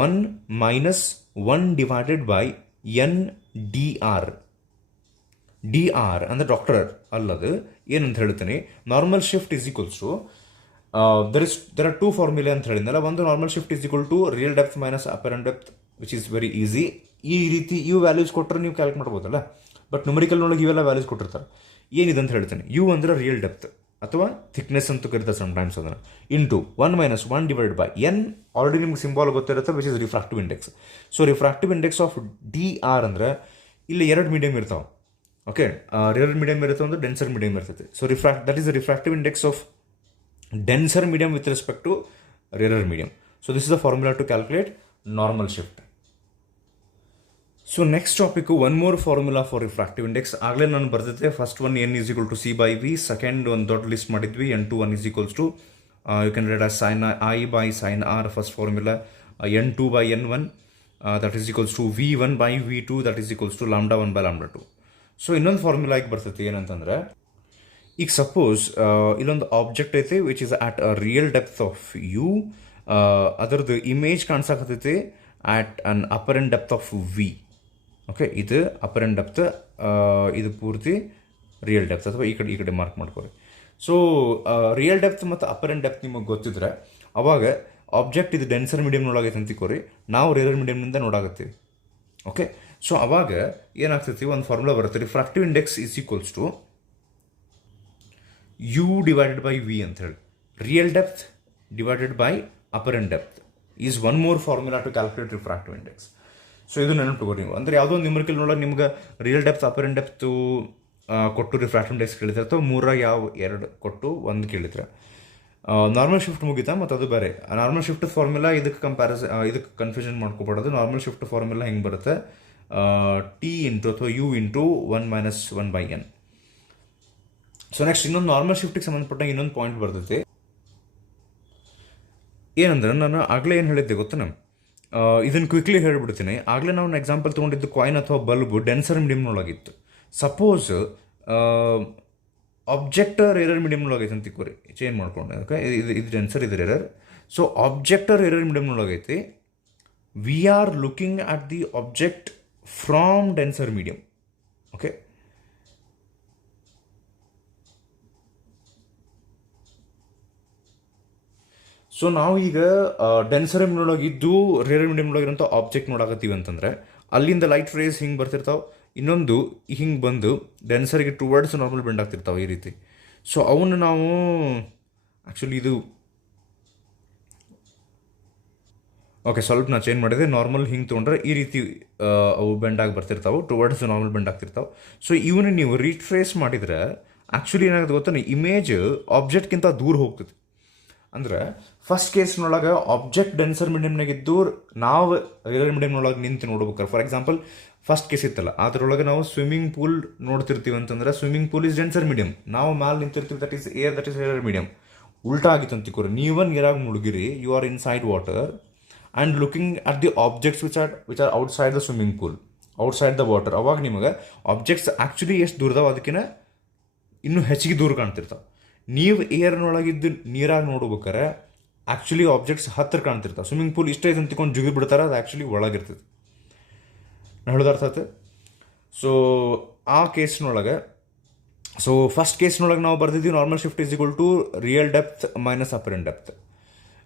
1 minus 1 divided by n d r. D R ಅಂದರೆ ಡಾಕ್ಟರ್ ಅಲ್ಲದು, ಏನಂತ ಹೇಳ್ತೀನಿ, normal shift is equals to there are two formulae ಅಂತ ಹೇಳಿದ್ನಲ್ಲ. ಒಂದು normal shift is equal to real depth minus apparent depth, which is very easy. ಈ ರೀತಿ ಇವು ವ್ಯಾಲ್ಯೂಸ್ ಕೊಟ್ಟರೆ ನೀವು ಕ್ಯಾಲ್ಕುಲೇಟ್ ಮಾಡ್ಬೋದಲ್ಲ, ಬಟ್ ನ್ಯೂಮರಿಕಲ್ನೊಳಗೆ ಇವೆಲ್ಲ ವ್ಯಾಲ್ಯೂಸ್ ಕೊಟ್ಟಿರ್ತಾರೆ. ಏನಿದೆ ಅಂತ ಹೇಳ್ತೀನಿ, ಯು ಅಂದರೆ ರಿಯಲ್ ಡೆಪ್ತ್ ಅಥವಾ ಥಿಕ್ನೆಸ್ ಅಂತ ಕರೀತಾರೆ ಸಮ್ಟೈಮ್ಸ್ ಅದನ್ನು, into 1 minus 1 divide by N, already ನಿಮ್ಗೆ ಸಿಂಬಾಲ್ ಗೊತ್ತಿರುತ್ತೆ, which is refractive index. So refractive index of D R ಅಂದರೆ ಇಲ್ಲಿ 2 ಮೀಡಿಯಮ್ ಇರ್ತಾವೆ. ಓಕೆ, ರೇರ್ ಮೀಡಿಯಮ್ ಇರುತ್ತೆ, ಒಂದು ಡೆನ್ಸರ್ ಮೀಡಿಯಮ್ ಇರ್ತೈತೆ. So that is the refractive index of denser medium with respect to rarer medium. So this is the formula to calculate normal shift. So next topic, one more formula for refractive index. ಆಗಲೇ ನಾನು ಬರ್ತಿದ್ದೆ, first one N is equal to C by V, second ಒಂದು ದೊಡ್ಡ list ಮಾಡಿದ್ವಿ, N2 1 is equals to you can read as sine I by sine R, first formula, N2 by N1 that is equals to V1 by V2 that is equals to lambda 1 by lambda 2. So ಇನ್ನೊಂದು formula ಈಗ ಬರ್ತೈತಿ, ಏನಂತಂದ್ರೆ ಈಗ suppose ಇಲ್ಲೊಂದು object ಐತಿ which is at a real depth of u, ಅದರದ್ದು image ಕಾಣಿಸಾಕತ್ತೈತಿ at an apparent depth of v. Okay, ಇದು ಅಪರೆಂಟ್ ಡೆಪ್ತ್, ಇದು ಪೂರ್ತಿ ರಿಯಲ್ ಡೆಪ್ತ್, ಅಥವಾ ಈ ಕಡೆ ಮಾರ್ಕ್ ಮಾಡ್ಕೊರಿ. ಸೊ ರಿಯಲ್ ಡೆಪ್ತ್ ಮತ್ತು ಅಪರೆಂಟ್ ಡೆಪ್ತ್ ನಿಮಗೆ ಗೊತ್ತಿದ್ರೆ ಅವಾಗ ಆಬ್ಜೆಕ್ಟ್ ಇದು ಡೆನ್ಸರ್ ಮೀಡಿಯಮ್ನೊಳಗೈತೆ ಅಂತಿಕೋರಿ, ನಾವು ರೇರರ್ ಮೀಡಿಯಮ್ನಿಂದ ನೋಡಾಕತ್ತೀವಿ. ಓಕೆ, ಸೊ ಅವಾಗ ಏನಾಗ್ತೈತಿ, ಒಂದು ಫಾರ್ಮುಲಾ ಬರುತ್ತೆ, refractive index is equals to U divided by V ಅಂತ ಹೇಳಿ. Real depth divided by apparent depth is one more formula to calculate refractive index. So ಇದು ನೆನಪು ತಗೋರಿ ನೀವು. ಅಂದರೆ ಯಾವುದೋ ಒಂದು ನ್ಯೂಮರಿಕಲ್ನೊಳಗೆ ನಿಮ್ಗೆ ರಿಯಲ್ ಡೆಪ್ತ್ ಅಪರೆಂಟ್ ಡೆಪ್ತು ಕೊಟ್ಟು ರಿಫ್ರಾಕ್ಟಿವ್ ಇಂಡೆಕ್ಸ್ ಕೇಳಿದ್ರೆ, ಅಥವಾ ಮೂರಾಗ ಯಾವ 2 ಕೊಟ್ಟು 1 ಕೇಳಿದ್ರೆ, ನಾರ್ಮಲ್ ಶಿಫ್ಟ್ ಮುಗಿತಾ ಮತ್ತು ಅದು ಬೇರೆ. ನಾರ್ಮಲ್ ಶಿಫ್ಟ್ ಫಾರ್ಮುಲಾ ಇದಕ್ಕೆ ಇದಕ್ಕೆ ಕನ್ಫ್ಯೂಷನ್ ಮಾಡ್ಕೋಬಾರ್ದು. ನಾರ್ಮಲ್ ಶಿಫ್ಟ್ ಫಾರ್ಮುಲಾ ಹೆಂಗೆ ಬರುತ್ತೆ, ಟಿ ಇಂಟು ಅಥವಾ U into 1 minus 1 by N. So next ಇನ್ನೊಂದು ನಾರ್ಮಲ್ ಶಿಫ್ಟಿಗೆ ಸಂಬಂಧಪಟ್ಟ ಇನ್ನೊಂದು ಪಾಯಿಂಟ್ ಬರ್ತೈತಿ, ಏನಂದ್ರೆ ನಾನು ಆಗಲೇ ಏನು ಹೇಳಿದ್ದೆ ಗೊತ್ತಾ, ಇದನ್ನು ಕ್ವಿಕ್ಲಿ ಹೇಳಿಬಿಡ್ತೀನಿ. ಆಗಲೇ ನಾವು ಎಕ್ಸಾಂಪಲ್ ತೊಗೊಂಡಿದ್ದು ಕಾಯಿನ್ ಅಥವಾ ಬಲ್ಬು ಡೆನ್ಸರ್ ಮೀಡಿಯಮ್ನೊಳಗಿತ್ತು. ಸಪೋಸ್ ಆಬ್ಜೆಕ್ಟ್ ರೇರರ್ ಮೀಡಿಯಮ್ನೊಳಗೈತೆ ಅಂತ ತಿಕ್ಕೋರಿ, ಚೇಂಜ್ ಮಾಡ್ಕೊಂಡು. ಓಕೆ, ಇದು ಡೆನ್ಸರ್, ಇದು ರೇರರ್. ಸೊ ಆಬ್ಜೆಕ್ಟ್ ರೇರರ್ ಮೀಡಿಯಮ್ನೊಳಗೈತಿ, we are looking at the object from denser medium. Okay, so ನಾವು ಈಗ ಡೆನ್ಸರ್ ಮೀಡಿಯಮ್ನೊಳಗಿದ್ದು ರೇರರ್ ಮೀಡಿಯಮ್ನೊಳಗಿರೋಂಥ ಆಬ್ಜೆಕ್ಟ್ ನೋಡಾಕತ್ತೀವಿ ಅಂತಂದರೆ, ಅಲ್ಲಿಂದ ಲೈಟ್ ರೇಸ್ ಹಿಂಗೆ ಬರ್ತಿರ್ತಾವೆ, ಇನ್ನೊಂದು ಹಿಂಗೆ ಬಂದು ಡೆನ್ಸರ್ಗೆ ಟುವರ್ಡ್ಸ್ ನಾರ್ಮಲ್ ಬೆಂಡ್ ಆಗ್ತಿರ್ತಾವೆ ಈ ರೀತಿ. ಸೊ ಅವನ್ನ ನಾವು ಆ್ಯಕ್ಚುಲಿ ಇದು ಓಕೆ ಸ್ವಲ್ಪ ನಾ ಚೇಂಜ್ ಮಾಡಿದೆ, ನಾರ್ಮಲ್ ಹಿಂಗೆ ತೊಗೊಂಡ್ರೆ ಈ ರೀತಿ ಅವು ಬೆಂಡಾಗಿ ಬರ್ತಿರ್ತಾವೆ, ಟುವರ್ಡ್ಸ್ ನಾರ್ಮಲ್ ಬೆಂಡ್ ಆಗ್ತಿರ್ತಾವೆ. ಸೊ ಇವನ್ನ ನೀವು ರೀಟ್ರೇಸ್ ಮಾಡಿದರೆ ಆ್ಯಕ್ಚುಲಿ ಏನಾಗುತ್ತೆ ಗೊತ್ತಾ, ಇಮೇಜ್ ಆಬ್ಜೆಕ್ಟ್ಗಿಂತ ದೂರ ಹೋಗ್ತದೆ. ಅಂದ್ರೆ ಫಸ್ಟ್ ಕೇಸ್ನೊಳಗೆ ಆಬ್ಜೆಕ್ಟ್ ಡೆನ್ಸರ್ ಮೀಡಿಯಮ್ನಾಗಿದ್ದು ನಾವು ರೇರರ್ ಮೀಡಿಯಮ್ನೊಳಗೆ ನಿಂತು ನೋಡ್ಬೇಕಾರೆ, ಫಾರ್ ಎಕ್ಸಾಂಪಲ್ ಫಸ್ಟ್ ಕೇಸ್ ಇತ್ತಲ್ಲ, ಅದರೊಳಗೆ ನಾವು ಸ್ವಿಮ್ಮಿಂಗ್ ಪೂಲ್ ನೋಡ್ತಿರ್ತೀವಿ ಅಂತಂದ್ರೆ swimming pool is denser medium, ನಾವು ಮ್ಯಾಲೆ ನಿಂತಿರ್ತೀವಿ, that is air, that is rarer medium. ಉಲ್ಟಾ ಆಗಿತ್ತು ಅಂತಿಕೋರಿ, ನೀವನ್ ನೀರಾಗಿ ಮುಳುಗಿರಿ, you are inside water and looking at the objects which are outside the swimming pool, outside the water. ಅವಾಗ ನಿಮಗೆ ಆಬ್ಜೆಕ್ಟ್ಸ್ ಆ್ಯಕ್ಚುಲಿ ಎಷ್ಟು ದೂರದಾವ ಅದಕ್ಕಿಂತ ಇನ್ನೂ ಹೆಚ್ಚಿಗೆ ದೂರ ಕಾಣ್ತಿರ್ತಾವೆ. ನೀವು ಏರ್ನೊಳಗಿದ್ದು ನೀರಾಗಿ ನೋಡ್ಬೇಕಾರೆ ಆ್ಯಕ್ಚುಲಿ ಆಬ್ಜೆಕ್ಟ್ಸ್ ಹತ್ತಿರ ಕಾಣ್ತಿರ್ತಾವೆ. ಸ್ವಿಮ್ಮಿಂಗ್ ಪೂಲ್ ಇಷ್ಟ ಇದೆ ಅಂತಿಕೊಂಡು ಜಿಗಿ ಬಿಡ್ತಾರೆ, ಅದು ಆ್ಯಕ್ಚುಲಿ ಒಳಗಿರ್ತದೆ. ನಾನು ಹೇಳೋದು ಅರ್ಥ ಆಯ್ತು. ಸೊ ಆ ಕೇಸ್ನೊಳಗೆ, ಸೊ ಫಸ್ಟ್ ಕೇಸ್ನೊಳಗೆ ನಾವು ಬರ್ದಿದ್ವಿ normal shift is equal to real depth minus apparent depth.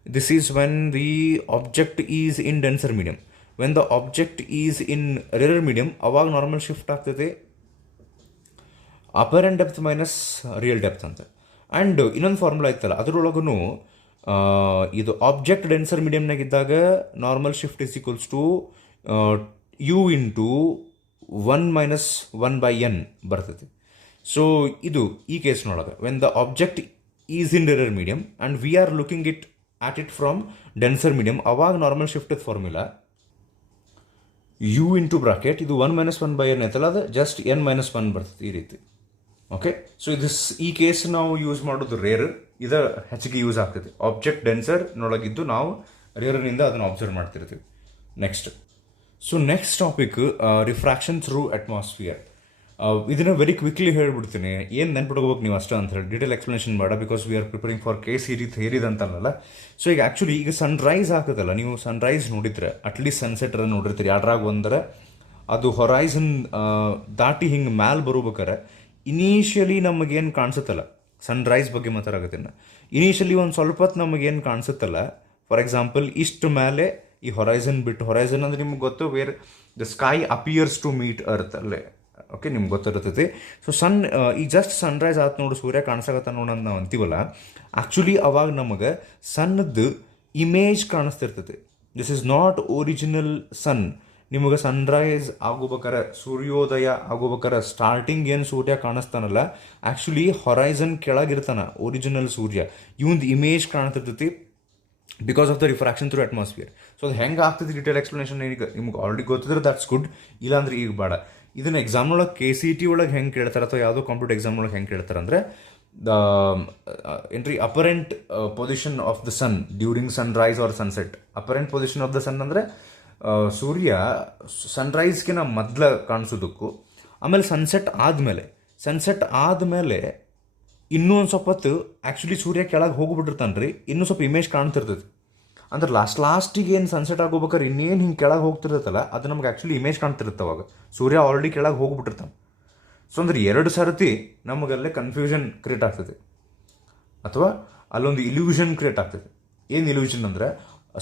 This is when the object is in denser medium. When the object is in rarer medium, ಅವಾಗ ನಾರ್ಮಲ್ ಶಿಫ್ಟ್ ಆಗ್ತದೆ apparent depth minus real depth ಅಂತ. And ಇನ್ನೊಂದು formula ಇತ್ತಲ್ಲ, ಅದರೊಳಗೂ ಇದು object denser ಮೀಡಿಯಮ್ನಾಗಿದ್ದಾಗ normal shift is equals to u into 1 minus 1 by n ಬರ್ತೈತಿ. So ಇದು ಈ ಕೇಸ್ನೊಳಗೆ when the object is in rarer medium and we are looking at it from denser medium, ಅವಾಗ normal shift formula U into bracket ಇದು 1 minus 1 by N ಐತಲ್ಲ, ಅದು just N minus 1 ಬರ್ತದೆ ಈ ರೀತಿ. ಓಕೆ, ಸೊ ಈ ಕೇಸ್ ನಾವು use ಮಾಡೋದು ರೇರ್, ಇದು ಹೆಚ್ಚಿಗೆ ಯೂಸ್ ಆಗ್ತದೆ. ಆಬ್ಜೆಕ್ಟ್ ಡೆನ್ಸರ್ ನೊಳಗಿದ್ದು ನಾವು ರೇರನಿಂದ ಅದನ್ನು ಅಬ್ಸರ್ವ್ ಮಾಡ್ತಿರ್ತೀವಿ. Next topic refraction through atmosphere. ಇದನ್ನು ವೆರಿ ಕ್ವಿಕ್ಲಿ ಹೇಳ್ಬಿಡ್ತೀನಿ, ಏನು ನೆನ್ಪಿಟ್ಕೋಬೇಕು ನೀವು ಅಷ್ಟೇ ಅಂತ ಹೇಳಿ ಡೀಟೇಲ್ ಎಕ್ಸ್ಪ್ಲನೇಷನ್ ಬೇಡ, because we are preparing for KCET ಥಿಯರಿದ್ ಅಂತಲ್ಲ. ಸೊ ಈಗ ಆ್ಯಕ್ಚುಲಿ ಈಗ ಸನ್ರೈಸ್ ಆಗ್ತದಲ್ಲ, ನೀವು ಸನ್ರೈಸ್ ನೋಡಿದ್ರೆ ಅಟ್ಲೀಸ್ಟ್ ಸನ್ಸೆಟ್ ನೋಡಿರ್ತೀರಿ, ಯಾಡ್ರಾಗ ಒಂದರ ಅದು ಹೊರೈಸನ್ ದಾಟಿ ಹಿಂಗೆ ಮ್ಯಾಲೆ ಬರೋಬೇಕಾರೆ ಇನಿಷಿಯಲಿ ನಮಗೇನು ಕಾಣಿಸುತ್ತಲ್ಲ, ಸನ್ರೈಸ್ ಬಗ್ಗೆ ಮಾತಾಡಕತ್ತೀನಿ. ಇನಿಷಿಯಲಿ ಒಂದು ಸ್ವಲ್ಪ ಹೊತ್ತು ನಮಗೇನು ಕಾಣಿಸುತ್ತಲ್ಲ, ಫಾರ್ ಎಕ್ಸಾಂಪಲ್ ಇಷ್ಟು ಮೇಲೆ ಈ ಹೊರೈಸನ್ ಬಿಟ್ಟು, ಹೊರೈಸನ್ ಅಂದರೆ ನಿಮ್ಗೆ ಗೊತ್ತು, where the sky appears to meet earth ಅಲ್ಲೇ, ಓಕೆ ನಿಮ್ಗೆ ಗೊತ್ತಿರ್ತೈತಿ. ಸೊ ಈಗ ಜಸ್ಟ್ ಸನ್ರೈಸ್ ಆಯ್ತು ನೋಡು, ಸೂರ್ಯ ಕಾಣಿಸಕತ್ತ ನೋಡೋದು ನಾವು ಅಂತೀವಲ್ಲ, ಆ್ಯಕ್ಚುಲಿ ಅವಾಗ ನಮಗೆ ಸನ್ನದ್ದು ಇಮೇಜ್ ಕಾಣಿಸ್ತಿರ್ತೈತಿ. This is not original sun. ನಿಮಗೆ ಸನ್ರೈಸ್ ಆಗೋಬೇಕಾರೆ, ಸೂರ್ಯೋದಯ ಆಗೋಬೇಕಾರೆ ಸ್ಟಾರ್ಟಿಂಗ್ ಏನು ಸೂರ್ಯ ಕಾಣಿಸ್ತಾನಲ್ಲ, ಆ್ಯಕ್ಚುಲಿ ಹೊರೈಸನ್ ಕೆಳಗಿರ್ತಾನೆ ಒರಿಜಿನಲ್ ಸೂರ್ಯ, ಇವಂದು ಇಮೇಜ್ ಕಾಣ್ತಿರ್ತೈತಿ because of the refraction through atmosphere. So ಅದು ಹೆಂಗೆ ಆಗ್ತದೆ ಡೀಟೇಲ್ ಎಕ್ಸ್ಪ್ಲನೇಷನ್ ಈಗ ನಿಮ್ಗೆ ಆಲ್ರೆಡಿ ಗೊತ್ತಿದ್ರೆ ದಟ್ಸ್ ಗುಡ್, ಇಲ್ಲಾಂದ್ರೆ ಈಗ ಬೇಡ. ಇದನ್ನು ಎಕ್ಸಾಮ್ನೊಳಗೆ KCET ಒಳಗೆ ಹೆಂಗೆ ಕೇಳ್ತಾರೆ ಅಥವಾ ಯಾವುದೋ ಕಾಂಪಿಟೇಟಿವ್ ಎಕ್ಸಾಮ್ನೊಳಗೆ ಹೆಂಗೆ ಕೇಳ್ತಾರೆ ಅಂದರೆ, the apparent position of the sun during sunrise or sunset. Apparent position of the sun ಅಂದರೆ ಸೂರ್ಯ ಸನ್ರೈಸ್ಗಿನ ಮೊದಲ ಕಾಣಿಸೋದಕ್ಕೂ, ಆಮೇಲೆ ಸನ್ಸೆಟ್ ಆದಮೇಲೆ ಇನ್ನೂ ಒಂದು ಸ್ವಲ್ಪ ಹೊತ್ತು ಆ್ಯಕ್ಚುಲಿ ಸೂರ್ಯ ಕೆಳಗೆ ಹೋಗ್ಬಿಟ್ಟಿರ್ತಾನೆ ರೀ, ಇನ್ನೂ ಸ್ವಲ್ಪ ಇಮೇಜ್ ಕಾಣ್ತಿರ್ತೈತಿ. ಅಂದ್ರೆ ಲಾಸ್ಟಿಗೆ ಏನು ಸನ್ಸೆಟ್ ಆಗೋಬೇಕಾದ್ರೆ ಇನ್ನೇನು ಹಿಂಗೆ ಕೆಳಗೆ ಹೋಗ್ತಿರ್ತಲ್ಲ, ಅದು ನಮ್ಗೆ ಆ್ಯಕ್ಚುಲಿ ಇಮೇಜ್ ಕಾಣ್ತಿರುತ್ತೆ. ಅವಾಗ ಸೂರ್ಯ ಆಲ್ರೆಡಿ ಕೆಳಗೆ ಹೋಗ್ಬಿಟ್ಟಿರ್ತಾನೆ. ಸೊ ಅಂದ್ರೆ 2 ಸರ್ತಿ ನಮಗಲ್ಲೇ ಕನ್ಫ್ಯೂಷನ್ ಕ್ರಿಯೇಟ್ ಆಗ್ತದೆ, ಅಥವಾ ಅಲ್ಲೊಂದು ಇಲ್ಯೂಷನ್ ಕ್ರಿಯೇಟ್ ಆಗ್ತದೆ. ಏನು ಇಲ್ಯೂಷನ್ ಅಂದರೆ,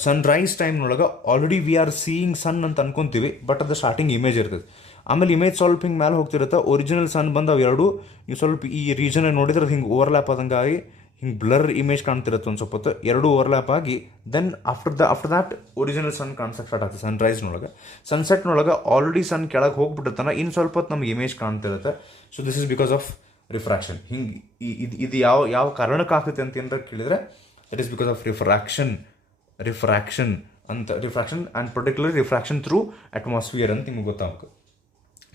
ಸನ್ರೈಸ್ ಟೈಮ್ನೊಳಗೆ already we are seeing sun ಅಂತ ಅನ್ಕೊಂತೀವಿ, ಬಟ್ ಅದು ಸ್ಟಾರ್ಟಿಂಗ್ ಇಮೇಜ್ ಇರ್ತದೆ. ಆಮೇಲೆ ಇಮೇಜ್ ಸ್ವಲ್ಪ ಹಿಂಗೆ ಮೇಲೆ ಹೋಗ್ತಿರುತ್ತೆ, ಒರಿಜಿನಲ್ ಸನ್ ಬಂದು ಅವೆರಡು ನೀವು ಸ್ವಲ್ಪ ಈ ರೀಜನ್ ನೋಡಿದ್ರೆ ಅದು ಹಿಂಗೆ ಓವರ್ಲ್ಯಾಪ್ ಆದಂಗಾಗಿ ಹಿಂಗೆ ಬ್ಲರ್ ಇಮೇಜ್ ಕಾಣ್ತಿರುತ್ತೆ ಒಂದು ಸ್ವಲ್ಪ ಹೊತ್ತು, ಎರಡೂ ಓವರ್ಲ್ಯಾಪ್ ಆಗಿ then after that original sun ಕಾಣಿಸಕ್ಕೆ ಸ್ಟಾರ್ಟ್ ಆಗ್ತದೆ ಸನ್ರೈಸ್ನೊಳಗೆ. ಸನ್ಸೆಟ್ನೊಳಗೆ ಆಲ್ರೆಡಿ ಸನ್ ಕೆಳಗೆ ಹೋಗ್ಬಿಟ್ಟಿರ್ತಾನೆ, ಇನ್ನು ಸ್ವಲ್ಪ ಹೊತ್ತು ನಮ್ಗೆ ಇಮೇಜ್ ಕಾಣ್ತಿರುತ್ತೆ. So this is because of refraction. ಹಿಂಗೆ ಇದು ಯಾವ ಕಾರಣಕ್ಕೆ ಆಗ್ತೈತೆ ಅಂತ ಏನಾರ ಕೇಳಿದರೆ, it is because of refraction and particular refraction through atmosphere ಅಂತ ನಿಮ್ಗೆ ಗೊತ್ತಾಗಬೇಕು.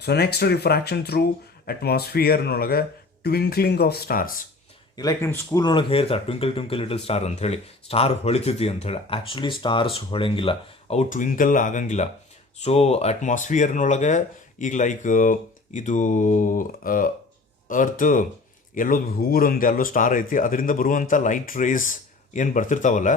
ಸೊ ನೆಕ್ಸ್ಟ್ ರಿಫ್ರಾಕ್ಷನ್ ಥ್ರೂ ಅಟ್ಮಾಸ್ಫಿಯರ್ನೊಳಗೆ ಟ್ವಿಂಕ್ಲಿಂಗ್ ಆಫ್ ಸ್ಟಾರ್ಸ್. ಲೈಕ್ ನಿಮ್ಮ ಸ್ಕೂಲ್ನೊಳಗೆ ಹೇಳ್ತಾರೆ ಟ್ವಿಂಕಲ್ ಟ್ವಿಂಕಲ್ ಲಿಟಲ್ ಸ್ಟಾರ್ ಅಂತ ಹೇಳಿ, ಸ್ಟಾರ್ ಹೊಳಿತೈತಿ ಅಂತ ಹೇಳಿ. ಆ್ಯಕ್ಚುಲಿ ಸ್ಟಾರ್ಸ್ ಹೊಳೆಂಗಿಲ್ಲ, ಅವು ಟ್ವಿಂಕಲ್ ಆಗಂಗಿಲ್ಲ. ಸೊ ಅಟ್ಮಾಸ್ಫಿಯರ್ನೊಳಗೆ ಈಗ ಲೈಕ್ ಇದು ಅರ್ತ್ ಎಲ್ಲೋ ಸ್ಟಾರ್ ಐತಿ, ಅದರಿಂದ ಬರುವಂಥ ಲೈಟ್ ರೇಸ್ ಏನು ಬರ್ತಿರ್ತಾವಲ್ಲ,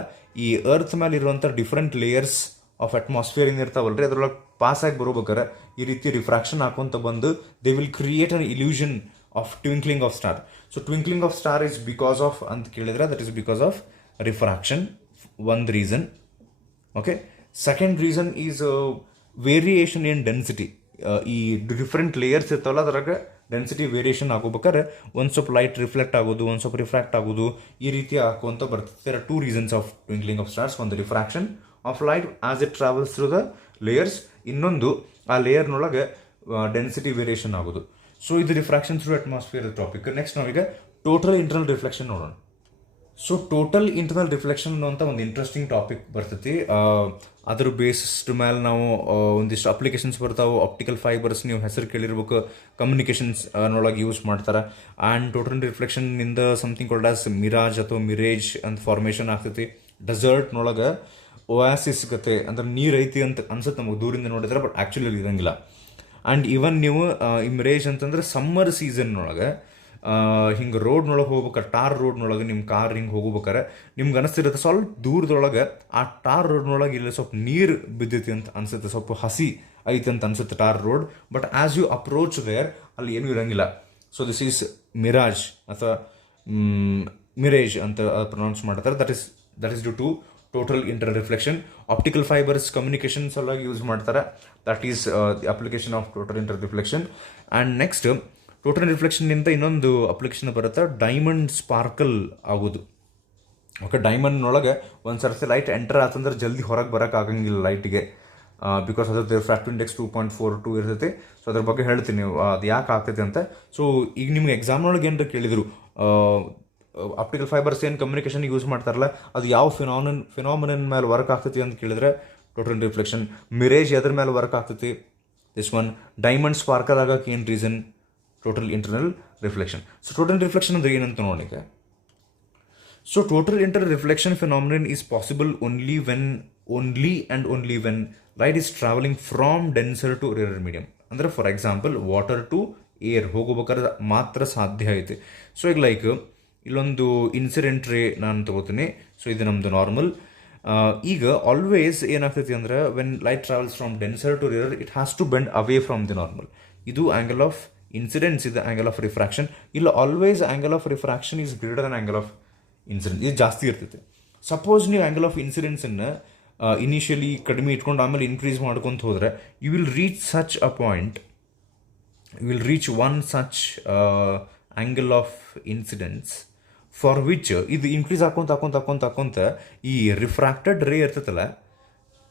ಈ ಅರ್ತ್ ಮೇಲೆ ಇರುವಂಥ ಡಿಫ್ರೆಂಟ್ ಲೇಯರ್ಸ್ ಆಫ್ ಅಟ್ಮಾಸ್ಫಿಯರ್ ಏನು ಇರ್ತಾವಲ್ಲ ರೀ, ಅದ್ರೊಳಗೆ ಪಾಸಾಗಿ ಬರ್ಬೇಕಾರೆ ಈ ರೀತಿ ರಿಫ್ರಾಕ್ಷನ್ ಹಾಕೊಂತ ಬಂದು they will create an illusion of twinkling of star. So twinkling of star is because of ಅಂತ ಕೇಳಿದ್ರೆ, that is because of refraction, ಒಂದು reason. Okay, second reason is variation in density. ಈ ಡಿಫ್ರೆಂಟ್ ಲೇಯರ್ಸ್ ಇರ್ತಾವಲ್ಲ, ಅದ್ರಾಗ density variation ಆಗೋಬೇಕಾದ್ರೆ ಒಂದು ಸ್ವಲ್ಪ light reflect ಆಗೋದು, ಒಂದು ಸ್ವಲ್ಪ ರಿಫ್ರಾಕ್ಟ್ ಆಗೋದು, ಈ ರೀತಿ ಹಾಕುವಂತ ಬರ್ತದೆ. There are 2 reasons of twinkling of stars. ಒಂದು refraction of light as it travels through the layers, ಇನ್ನೊಂದು ಆ ಲೇಯರ್ನೊಳಗೆ ಡೆನ್ಸಿಟಿ ವೇರಿಯೇಷನ್ ಆಗೋದು. ಸೊ ಇದು refraction through atmosphere topic. Next ನಾವೀಗ ಟೋಟಲ್ ಇಂಟರ್ನಲ್ ರಿಫ್ಲೆಕ್ಷನ್ ನೋಡೋಣ. ಸೊ ಟೋಟಲ್ ಇಂಟರ್ನಲ್ ರಿಫ್ಲೆಕ್ಷನ್ ಅಂತ ಒಂದು ಇಂಟ್ರೆಸ್ಟಿಂಗ್ ಟಾಪಿಕ್ ಬರ್ತೈತಿ. ಅದ್ರ ಬೇಸ್ಡ್ ಮೇಲೆ ನಾವು ಒಂದಿಷ್ಟು ಅಪ್ಲಿಕೇಶನ್ಸ್ ಬರ್ತಾವೆ. ಆಪ್ಟಿಕಲ್ ಫೈಬರ್ಸ್ ನೀವು ಹೆಸರು ಕೇಳಿರ್ಬೇಕು, ಕಮ್ಯುನಿಕೇಷನ್ಸ್ ನೊಳಗೆ ಯೂಸ್ ಮಾಡ್ತಾರೆ. ಆ್ಯಂಡ್ ಟೋಟಲ್ ರಿಫ್ಲೆಕ್ಷನ್ನಿಂದ ಸಮಥಿಂಗ್ ಕಾಲ್ಡ್ ಆಸ್ ಮಿರಾಜ್ ಅಥವಾ ಮಿರೇಜ್ ಅಂತ ಫಾರ್ಮೇಷನ್ ಆಗ್ತೈತಿ. ಡೆಸರ್ಟ್ನೊಳಗೆ ಒಯಾಸಿಸ್ ಸಿಗುತ್ತೆ, ಅಂದ್ರೆ ನೀರು ಐತಿ ಅಂತ ಅನ್ಸುತ್ತೆ ನಮಗೆ ದೂರಿಂದ ನೋಡಿದ್ರೆ, ಬಟ್ ಆ್ಯಕ್ಚುಲಿ ಇರಂಗಿಲ್ಲ. ಆ್ಯಂಡ್ ಇವನ್ ನೀವು ಈ ಮಿರೇಜ್ ಅಂತಂದ್ರೆ ಸಮ್ಮರ್ ಸೀಸನ್ನೊಳಗೆ ಹಿಂಗೆ ರೋಡ್ನೊಳಗೆ ಹೋಗ್ಬೇಕಾರೆ, ಟಾರ್ ರೋಡ್ನೊಳಗೆ ನಿಮ್ಮ ಕಾರ್ ಹಿಂಗೆ ಹೋಗ್ಬೇಕಾರೆ ನಿಮ್ಗೆ ಅನಿಸ್ತಿರುತ್ತೆ ಸ್ವಲ್ಪ ದೂರದೊಳಗೆ ಆ ಟಾರ್ ರೋಡ್ನೊಳಗೆ ಇಲ್ಲಿ ಸ್ವಲ್ಪ ನೀರು ಬಿದ್ದೈತಿ ಅಂತ ಅನ್ಸುತ್ತೆ, ಸ್ವಲ್ಪ ಹಸಿ ಐತಿ ಅಂತ ಅನ್ಸುತ್ತೆ tar road. But as you approach there ಅಲ್ಲಿ ಏನೂ ಇರಂಗಿಲ್ಲ. ಸೊ ದಿಸ್ ಈಸ್ ಮಿರಾಜ್ ಅಥವಾ ಮಿರೇಜ್ ಅಂತ ಪ್ರೊನೌನ್ಸ್ ಮಾಡ್ತಾರೆ. That is due to total internal reflection. Optical fibres communication ಸಲುವಾಗಿ ಯೂಸ್ ಮಾಡ್ತಾರೆ. That is the application of total internal reflection. And next total ರಿಫ್ಲೆಕ್ಷನ್ನಿಂದ ಇನ್ನೊಂದು ಅಪ್ಲಿಕೇಶನ್ ಬರುತ್ತೆ, ಡೈಮಂಡ್ ಸ್ಪಾರ್ಕಲ್ ಆಗೋದು. Okay, ಡೈಮಂಡ್ನೊಳಗೆ ಒಂದು ಸರ್ತಿ ಲೈಟ್ ಎಂಟರ್ ಆತಂದ್ರೆ ಜಲ್ದಿ ಹೊರಗೆ ಬರೋಕ್ಕಾಗಂಗಿಲ್ಲ ಲೈಟಿಗೆ, ಬಿಕಾಸ್ ಅದ್ರ ರಿಫ್ರಾಕ್ಟಿವ್ ಇಂಡೆಕ್ಸ್ 2.42 ಇರ್ತೈತಿ. ಸೊ ಅದ್ರ ಬಗ್ಗೆ ಹೇಳ್ತೀನಿ ಅದು ಯಾಕೆ ಆಗ್ತೈತೆ ಅಂತ. ಸೊ ಈಗ ನಿಮ್ಗೆ ಎಕ್ಸಾಮ್ನೊಳಗೆ ಏನಾರ ಕೇಳಿದರು ಆಪ್ಟಿಕಲ್ ಫೈಬರ್ಸ್ ಏನು ಕಮ್ಯುನಿಕೇಷನ್ ಯೂಸ್ ಮಾಡ್ತಾರಲ್ಲ, ಅದು ಯಾವ ಫಿನಾಮಿನನ್ ಮೇಲೆ ವರ್ಕ್ ಆಗ್ತೈತಿ ಅಂತ ಕೇಳಿದ್ರೆ ಟೋಟಲ್ ರಿಫ್ಲೆಕ್ಷನ್. ಮಿರೇಜ್ ಎದ್ರ ಮೇಲೆ ವರ್ಕ್ ಆಗ್ತೈತಿ, ದಿಸ್ ಒನ್. ಡೈಮಂಡ್ ಸ್ಪಾರ್ಕಲ್ ಆಗಕ್ಕೆ ಏನು reason? Total internal reflection. So total reflection ಅಂದ್ರೆ ಏನಂತ ನೋಡಿಕೆ. So total internal reflection phenomenon is possible only when only and only when light is travelling from denser to rarer medium. ಅಂದರೆ for example water to air ಹೋಗ್ಬೇಕಾದ್ರೆ ಮಾತ್ರ ಸಾಧ್ಯ ಐತೆ. So ಈಗ like ಇಲ್ಲೊಂದು ಇನ್ಸಿಡೆಂಟ್ ರೇ ನಾನು ತಗೋತೀನಿ. ಸೊ ಇದು ನಮ್ಮದು ನಾರ್ಮಲ್. ಈಗ ಆಲ್ವೇಸ್ ಏನಾಗ್ತೈತಿ ಅಂದ್ರೆ when light travels from denser to rarer it has to bend away from the normal. ಇದು ಆ್ಯಂಗಲ್ ಆಫ್ ಇನ್ಸಿಡೆನ್ಸ್, ಇದು ಆ್ಯಂಗಲ್ ಆಫ್ ರಿಫ್ರಾಕ್ಷನ್. ಇಲ್ಲ always angle of refraction is greater than angle of incidence. ಇದು ಜಾಸ್ತಿ ಇರ್ತೈತೆ. Suppose ನೀವು angle of ಇನ್ಸಿಡೆನ್ಸನ್ನು initially ಕಡಿಮೆ ಇಟ್ಕೊಂಡು ಆಮೇಲೆ ಇನ್ಕ್ರೀಸ್ ಮಾಡ್ಕೊಂತ ಹೋದರೆ you will reach such a point, you will reach one such angle of incidence for which ಇದು ಇನ್ಕ್ರೀಸ್ ಹಾಕೊಂತ ಈ ರಿಫ್ರಾಕ್ಟೆಡ್ ರೇ ಇರ್ತೈತಲ್ಲ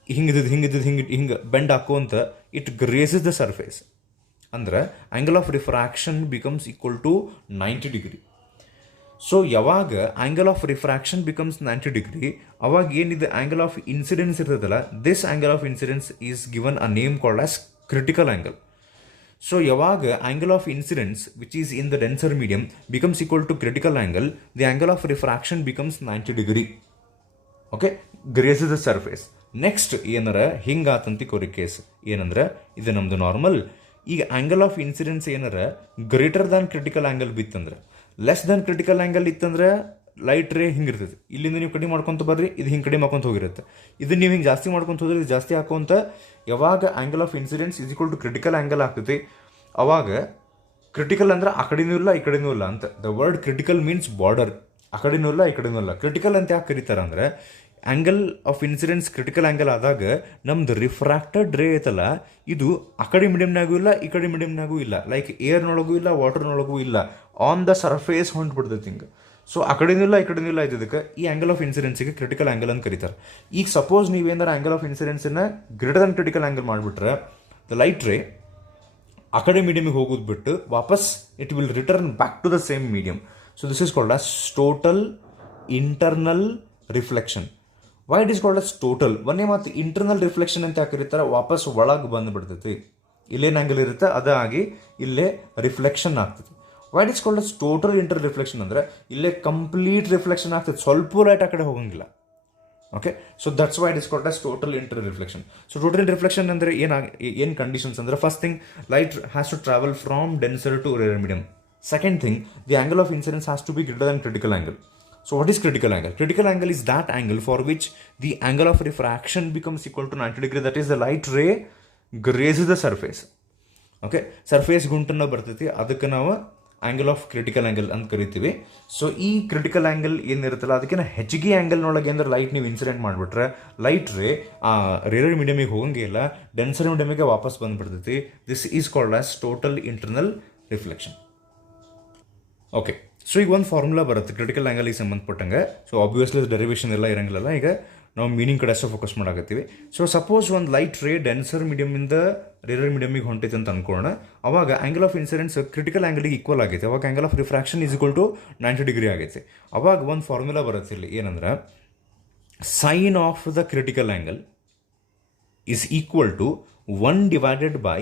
ಹಿಂಗೆ ಬೆಂಡ್ ಹಾಕೋಂತ ಇಟ್ ಗ್ರೇಸಸ್ ದ ಸರ್ಫೇಸ್. ಅಂದ್ರೆ angle of refraction becomes equal to 90 degree. So ಯಾವಾಗ angle of refraction becomes 90 degree ಅವಾಗ ಏನಿದೆ ಆ್ಯಂಗಲ್ ಆಫ್ ಇನ್ಸಿಡೆನ್ಸ್ ಇರ್ತದಲ್ಲ, this angle of incidence is given a name called as critical angle. So ಯಾವಾಗ angle of incidence which is in the denser medium becomes equal to critical angle, the angle of refraction becomes 90 degree. Okay, grazes the surface. Next ಏನಾರ ಹಿಂಗಾತಂತಿ ಕೊರಿ case ಏನಂದ್ರೆ ಇದು ನಮ್ಮದು normal. ಈಗ angle of incidence ಏನಾರ greater than critical angle ಬಿತ್ತಂದ್ರೆ, less than critical angle ಇತ್ತಂದ್ರೆ ಲೈಟ್ ರೇ ಹಿಂಗಿರ್ತೈತೆ. ಇಲ್ಲಿಂದ ನೀವು ಕಡಿಮೆ ಮಾಡ್ಕೊತ ಬರ್ರಿ, ಇದು ಹಿಂಗೆ ಕಡಿಮೆ ಮಾಡ್ಕೊಂತ ಹೋಗಿರುತ್ತೆ. ಇದನ್ನು ನೀವು ಹಿಂಗೆ ಜಾಸ್ತಿ ಮಾಡ್ಕೊಂತ ಹೋದ್ರೆ ಇದು ಜಾಸ್ತಿ ಹಾಕೋಂತ ಯಾವಾಗ angle of incidence is equal to critical angle ಆಗ್ತೈತಿ ಅವಾಗ ಕ್ರಿಟಿಕಲ್ ಅಂದ್ರೆ ಆ ಕಡೆನೂ ಇಲ್ಲ ಈ ಕಡೆನೂ ಇಲ್ಲ ಅಂತ. The word critical means border, ಆ ಕಡೆನೂ ಇಲ್ಲ ಈ ಕಡೆನೂ ಇಲ್ಲ. ಕ್ರಿಟಿಕಲ್ ಅಂತ ಯಾಕೆ ಕರೀತಾರೆ ಅಂದ್ರೆ angle of incidence critical angle ಆದಾಗ ನಮ್ದು ರಿಫ್ರಾಕ್ಟೆಡ್ ರೇ ಐತಲ್ಲ ಇದು ಆ ಕಡೆ ಮೀಡಿಯಮ್ನಾಗೂ ಇಲ್ಲ ಈ ಕಡೆ ಮೀಡಿಯಮ್ನಾಗೂ ಇಲ್ಲ, ಲೈಕ್ ಏರ್ನೊಳಗೂ ಇಲ್ಲ ವಾಟರ್ನೊಳಗೂ ಇಲ್ಲ, ಆನ್ ದ ಸರ್ಫೇಸ್ ಹೊಂಟ್ಬಿಡ್ತೈತಿ ಹಿಂಗೆ. ಸೊ ಆ ಕಡೆನೂ ಇಲ್ಲ ಈ ಕಡೆನೂ ಇಲ್ಲ ಇದ್ದಕ್ಕೆ ಈ ಆ್ಯಂಗಲ್ ಆಫ್ ಇನ್ಸಿಡೆನ್ಸಿಗೆ ಕ್ರಿಟಿಕಲ್ ಆ್ಯಂಗಲ್ ಅಂತ ಕರೀತಾರೆ. ಈಗ ಸಪೋಸ್ ನೀವೇನಾರ ಆ್ಯಂಗಲ್ ಆಫ್ ಇನ್ಸಿಡೆನ್ಸನ್ನು ಗ್ರೇಟರ್ ದನ್ ಕ್ರಿಟಿಕಲ್ ಆ್ಯಂಗಲ್ ಮಾಡಿಬಿಟ್ರೆ ದ ಲೈಟ್ ರೇ ಆ ಕಡೆ ಮೀಡಿಯಮಿಗೆ ಹೋಗೋದು ಬಿಟ್ಟು ವಾಪಸ್ it will return back to the same medium. So this is called as total internal reflection. Why it is called as total? ಒಂದೇ ಮಾತು ಇಂಟರ್ನಲ್ ರಿಫ್ಲೆಕ್ಷನ್ ಅಂತ ಕರೀತಾರೆ, ವಾಪಸ್ ಒಳಗೆ ಬಂದುಬಿಡ್ತೈತಿ. ಇಲ್ಲೇನು ಆ್ಯಂಗಲ್ ಇರುತ್ತೆ ಅದಾಗಿ ಇಲ್ಲೇ ರಿಫ್ಲೆಕ್ಷನ್ ಆಗ್ತೈತಿ. Y it is called as total inter reflection ಅಂದರೆ ಇಲ್ಲೇ ಕಂಪ್ಲೀಟ್ ರಿಫ್ಲೆಕ್ಷನ್ ಆಗ್ತೈತೆ, ಸ್ವಲ್ಪ ಲೈಟ್ ಆ ಕಡೆ ಹೋಗಂಗಿಲ್ಲ. Okay, so that's why it is called as total inter reflection. So total reflection ಅಂದರೆ ಏನು ಕಂಡೀಷನ್ಸ್ ಅಂದರೆ first thing light has to travel from denser to rarer medium. Second thing the angle of incidence has to be greater than critical angle. So what is critical angle? Critical angle is that angle for which the angle of refraction becomes equal to 90 degree. That is the light ray grazes the surface. Okay, surface ಗುಂಟನ್ನ ಬರ್ತೈತಿ, ಅದಕ್ಕೆ ನಾವು angle of critical angle ಅಂತ ಕರಿತೀವಿ. So ಈ critical angle ಏನಿರುತ್ತಲ್ಲ ಅದಕ್ಕಿಂತ ಹೆಚ್ಚಿಗೆ ಆ್ಯಂಗಲ್ನೊಳಗೆ ಅಂದ್ರೆ light ನೀವು ಇನ್ಸಿಡೆಂಟ್ ಮಾಡಿಬಿಟ್ರೆ ಲೈಟ್ ರೇ ಆ ರೇರರ್ ಮೀಡಿಯಮಿಗೆ ಹೋಗಂಗೆ ಇಲ್ಲ, ಡೆನ್ಸರ್ ಮೀಡಿಯಮಿಗೆ ವಾಪಸ್ ಬಂದುಬಿಡ್ತೈತಿ. This is called as total internal reflection. Okay, so ಈಗ ಒಂದು ಫಾರ್ಮುಲಾ ಬರುತ್ತೆ ಕ್ರಿಟಿಕಲ್ ಆ್ಯಂಗಲಿಗೆ ಸಂಬಂಧಪಟ್ಟಂಗೆ. ಸೊ ಆಬ್ವಿಯಸ್ಲಿ ಡೆರಿವೇಷನ್ ಎಲ್ಲ ಇರಂಗಿಲ್ಲ, ಈಗ ನಾವು ಮೀನಿಂಗ್ ಕಡೆ ಅಷ್ಟೇ ಫೋಕಸ್ ಮಾಡಾಕತ್ತೀವಿ. ಸೊ ಸಪೋಸ್ ಒಂದು ಲೈಟ್ ರೇ ಡೆನ್ಸರ್ ಮೀಡಿಯಮಿಂದ ರೇರರ್ ಮೀಡಿಯಮಿಗೆ ಹೊಂಟೈತೆ ಅಂತ ಅನ್ಕೊಳ್ಳೋಣ. ಅವಾಗ ಆ್ಯಂಗಲ್ ಆಫ್ ಇನ್ಸಿಡೆನ್ಸ್ ಕ್ರಿಟಿಕಲ್ ಆ್ಯಂಗಲಿಗೆ ಈಕ್ವಲ್ ಆಗೈತೆ, ಅವಾಗ angle of refraction is equal to 90 degree ಆಗೈತೆ. ಅವಾಗ ಒಂದು ಫಾರ್ಮುಲಾ ಬರುತ್ತೆ ಇಲ್ಲಿ ಏನಂದ್ರೆ sine of the critical angle is equal to 1 divided by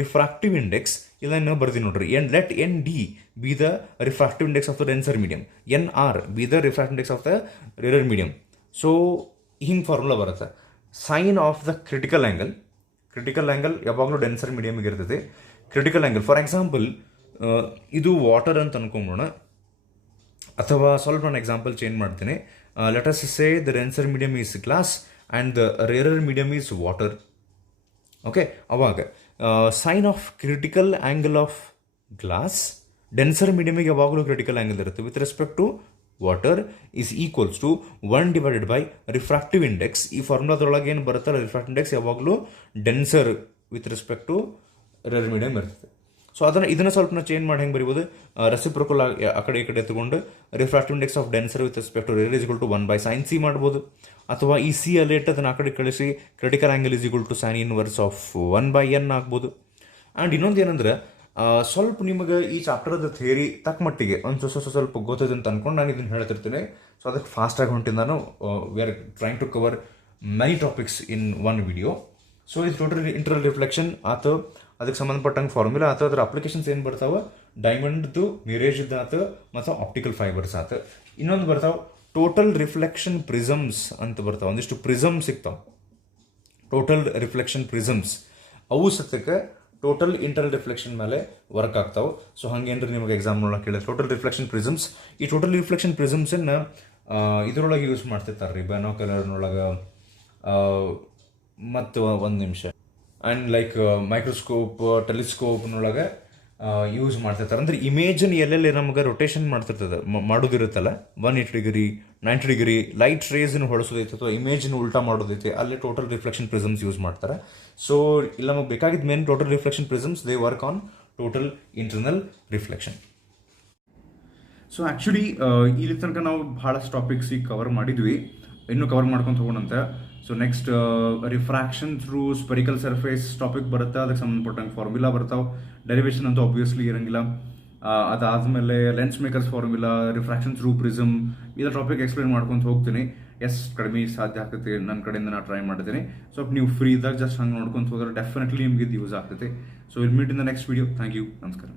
refractive index. ಇದನ್ನು ಬರ್ತೀನಿ ನೋಡ್ರಿ, let n d be the refractive index of the denser medium, N R be the refractive index of the rarer medium. So ಹಿಂಗೆ formula ಬರುತ್ತೆ. Sine of the critical angle ಯಾವಾಗಲೂ denser ಮೀಡಿಯಮಿಗೆ ಇರ್ತೈತಿ. Critical angle for example ಇದು water ಅಂತ ಅನ್ಕೊಂಬೋಣ, ಅಥವಾ ಸ್ವಲ್ಪ ನಾನು ಎಕ್ಸಾಂಪಲ್ ಚೇಂಜ್ ಮಾಡ್ತೀನಿ. Let us say the denser medium is glass and the rarer medium is water. Okay, ಅವಾಗ sine of critical angle of glass denser ಮೀಡಿಯಮಿಗೆ ಯಾವಾಗಲೂ ಕ್ರಿಟಿಕಲ್ ಆ್ಯಂಗಲ್ ಇರುತ್ತೆ with respect to water is equals to 1 divided by refractive index. ಈ ಫಾರ್ಮುಲಾದೊಳಗೆ ಏನು ಬರುತ್ತಲ್ಲ refractive index ಯಾವಾಗಲೂ denser with respect to rarer medium ಇರ್ತದೆ. ಸೊ ಇದನ್ನು ಸ್ವಲ್ಪ ನಾವು ಚೇಂಜ್ ಮಾಡಿ ಹೆಂಗೆ ಬರೀಬೋದು, ರೆಸಿಪ್ರೋಕಲ್ ಆ ಕಡೆ ಈ ಕಡೆ ತಗೊಂಡು refractive index of denser with respect to rarer is equal to 1 by sine C ಮಾಡ್ಬೋದು. ಅಥವಾ ಈ ಸಿ ಅಲ್ಲಿ ಇಟ್ಟು ಅದನ್ನು ಆ ಕಡೆ ಕಳಿಸಿ critical angle is equal to sine inverse of 1 by N ಆಗ್ಬೋದು. ಆ್ಯಂಡ್ ಇನ್ನೊಂದು ಏನಂದ್ರೆ ಸ್ವಲ್ಪ ನಿಮಗೆ ಈ ಚಾಪ್ಟರ್ದ ಥಿಯರಿ ತಕ್ಕ ಮಟ್ಟಿಗೆ ಒಂದು ಸ್ವಲ್ಪ ಗೊತ್ತೈತೆ ಅಂತ ಅನ್ಕೊಂಡು ನಾನು ಇದನ್ನು ಹೇಳ್ತಿರ್ತೀನಿ. ಸೊ ಅದಕ್ಕೆ ಫಾಸ್ಟಾಗಿ ಹೊಂಟಿದ್ದು ನಾನು we are trying to cover many topics in one video. So ಇದು ಟೋಟಲ್ ಇಂಟರ್ನಲ್ ರಿಫ್ಲೆಕ್ಷನ್ ಆತು, ಅದಕ್ಕೆ ಸಂಬಂಧಪಟ್ಟಂಗೆ ಫಾರ್ಮುಲಾ ಆತು, ಅದರ ಅಪ್ಲಿಕೇಶನ್ಸ್ ಏನು ಬರ್ತಾವೆ ಡೈಮಂಡ್ದು ಮಿರೇಜ್ದು ಆತು ಮತ್ತು ಆಪ್ಟಿಕಲ್ ಫೈಬರ್ಸ್ ಆತು. ಇನ್ನೊಂದು ಬರ್ತಾವೆ ಟೋಟಲ್ ರಿಫ್ಲೆಕ್ಷನ್ ಪ್ರಿಸಮ್ಸ್ ಅಂತ ಬರ್ತಾವೆ, ಒಂದಿಷ್ಟು ಪ್ರಿಸಮ್ ಸಿಗ್ತಾವೆ. ಟೋಟಲ್ ರಿಫ್ಲೆಕ್ಷನ್ ಪ್ರಿಸಮ್ಸ್ ಅವು ಸತ್ಯಕ್ಕೆ ಟೋಟಲ್ ಇಂಟರ್ ರಿಫ್ಲೆಕ್ಷನ್ ಮೇಲೆ ವರ್ಕ್ ಆಗ್ತಾವೆ. ಸೊ ಹಂಗೇನ್ರಿ ನಿಮಗೆ ಎಕ್ಸಾಮ್ ಒಳಗೆ ಕೇಳಿದ್ರೆ ಟೋಟಲ್ ರಿಫ್ಲೆಕ್ಷನ್ ಪ್ರಿಸಮ್ಸ್, ಈ ಟೋಟಲ್ ರಿಫ್ಲೆಕ್ಷನ್ ಪ್ರಿಸಮ್ಸನ್ನು ಇದ್ರೊಳಗೆ ಯೂಸ್ ಮಾಡ್ತಿರ್ತಾರೆ ರೀ, ಬೈನಾಕ್ಯುಲರ್ನೊಳಗೆ. ಮತ್ತು ಒಂದು ನಿಮಿಷ, ಆ್ಯಂಡ್ ಲೈಕ್ ಮೈಕ್ರೋಸ್ಕೋಪ್, ಟೆಲಿಸ್ಕೋಪ್ನೊಳಗೆ ಯೂಸ್ ಮಾಡ್ತಿರ್ತಾರೆ. ಅಂದರೆ ಇಮೇಜನ್ನು ಎಲ್ಲೆಲ್ಲಿ ನಮ್ಗೆ ರೊಟೇಷನ್ ಮಾಡ್ತಿರ್ತದೆ, ಮಾಡೋದಿರುತ್ತಲ್ಲ 180 ಡಿಗ್ರಿ 90 ಡಿಗ್ರಿ ಲೈಟ್ ರೇಸನ್ನು ಹೊಳಿಸೋದೈತೆ ಅಥವಾ ಇಮೇಜನ್ನು ಉಲ್ಟಾ ಮಾಡೋದೈತೆ, ಅಲ್ಲಿ ಟೋಟಲ್ ರಿಫ್ಲೆಕ್ಷನ್ ಪ್ರಿಸಮ್ಸ್ ಯೂಸ್ ಮಾಡ್ತಾರೆ. ಸೊ ಇಲ್ಲಿ ನಮಗೆ ಬೇಕಾಗಿದ್ದ main total reflection prisms, they work on total internal reflection. So actually ಇಲ್ಲಿ ತನಕ ನಾವು ಭಾಳಷ್ಟು ಟಾಪಿಕ್ಸ್ ಈಗ ಕವರ್ ಮಾಡಿದ್ವಿ, ಇನ್ನೂ ಕವರ್ ಮಾಡ್ಕೊಂಡು ಹೋಗೋಣಂತೆ. So next refraction through spherical surface topic ಬರುತ್ತೆ, ಅದಕ್ಕೆ ಸಂಬಂಧಪಟ್ಟಂಗೆ ಫಾರ್ಮುಲಾ ಬರ್ತಾವೆ. ಡೆರಿವೇಷನ್ ಅಂತೂ ಆಬ್ವಿಯಸ್ಲಿ ಇರಂಗಿಲ್ಲ. ಅದಾದಮೇಲೆ lens makers formula, refraction through prism, ಇದರ ಟಾಪಿಕ್ ಎಕ್ಸ್ಪ್ಲೇನ್ ಮಾಡ್ಕೊಂಡು ಹೋಗ್ತೀನಿ. ಕಡಿಮೆ ಸಾಧ್ಯ ಆಗ್ತೈತಿ ನನ್ನ ಕಡೆಯಿಂದ ನಾನು ಟ್ರೈ ಮಾಡ್ತೀನಿ. ಸ್ವಲ್ಪ ನೀವು ಫ್ರೀ ಇದ್ದಾಗ ಜಸ್ಟ್ ಹಂಗೆ ನೋಡ್ಕೊಂಡು ಹೋದ್ರೆ ಡೆಫಿನೆಟ್ಲಿ ನಿಮಗೆ ಇದು ಯೂಸ್ ಆಗ್ತೈತಿ. So will meet in the next video. Thank you, ನಮಸ್ಕಾರ.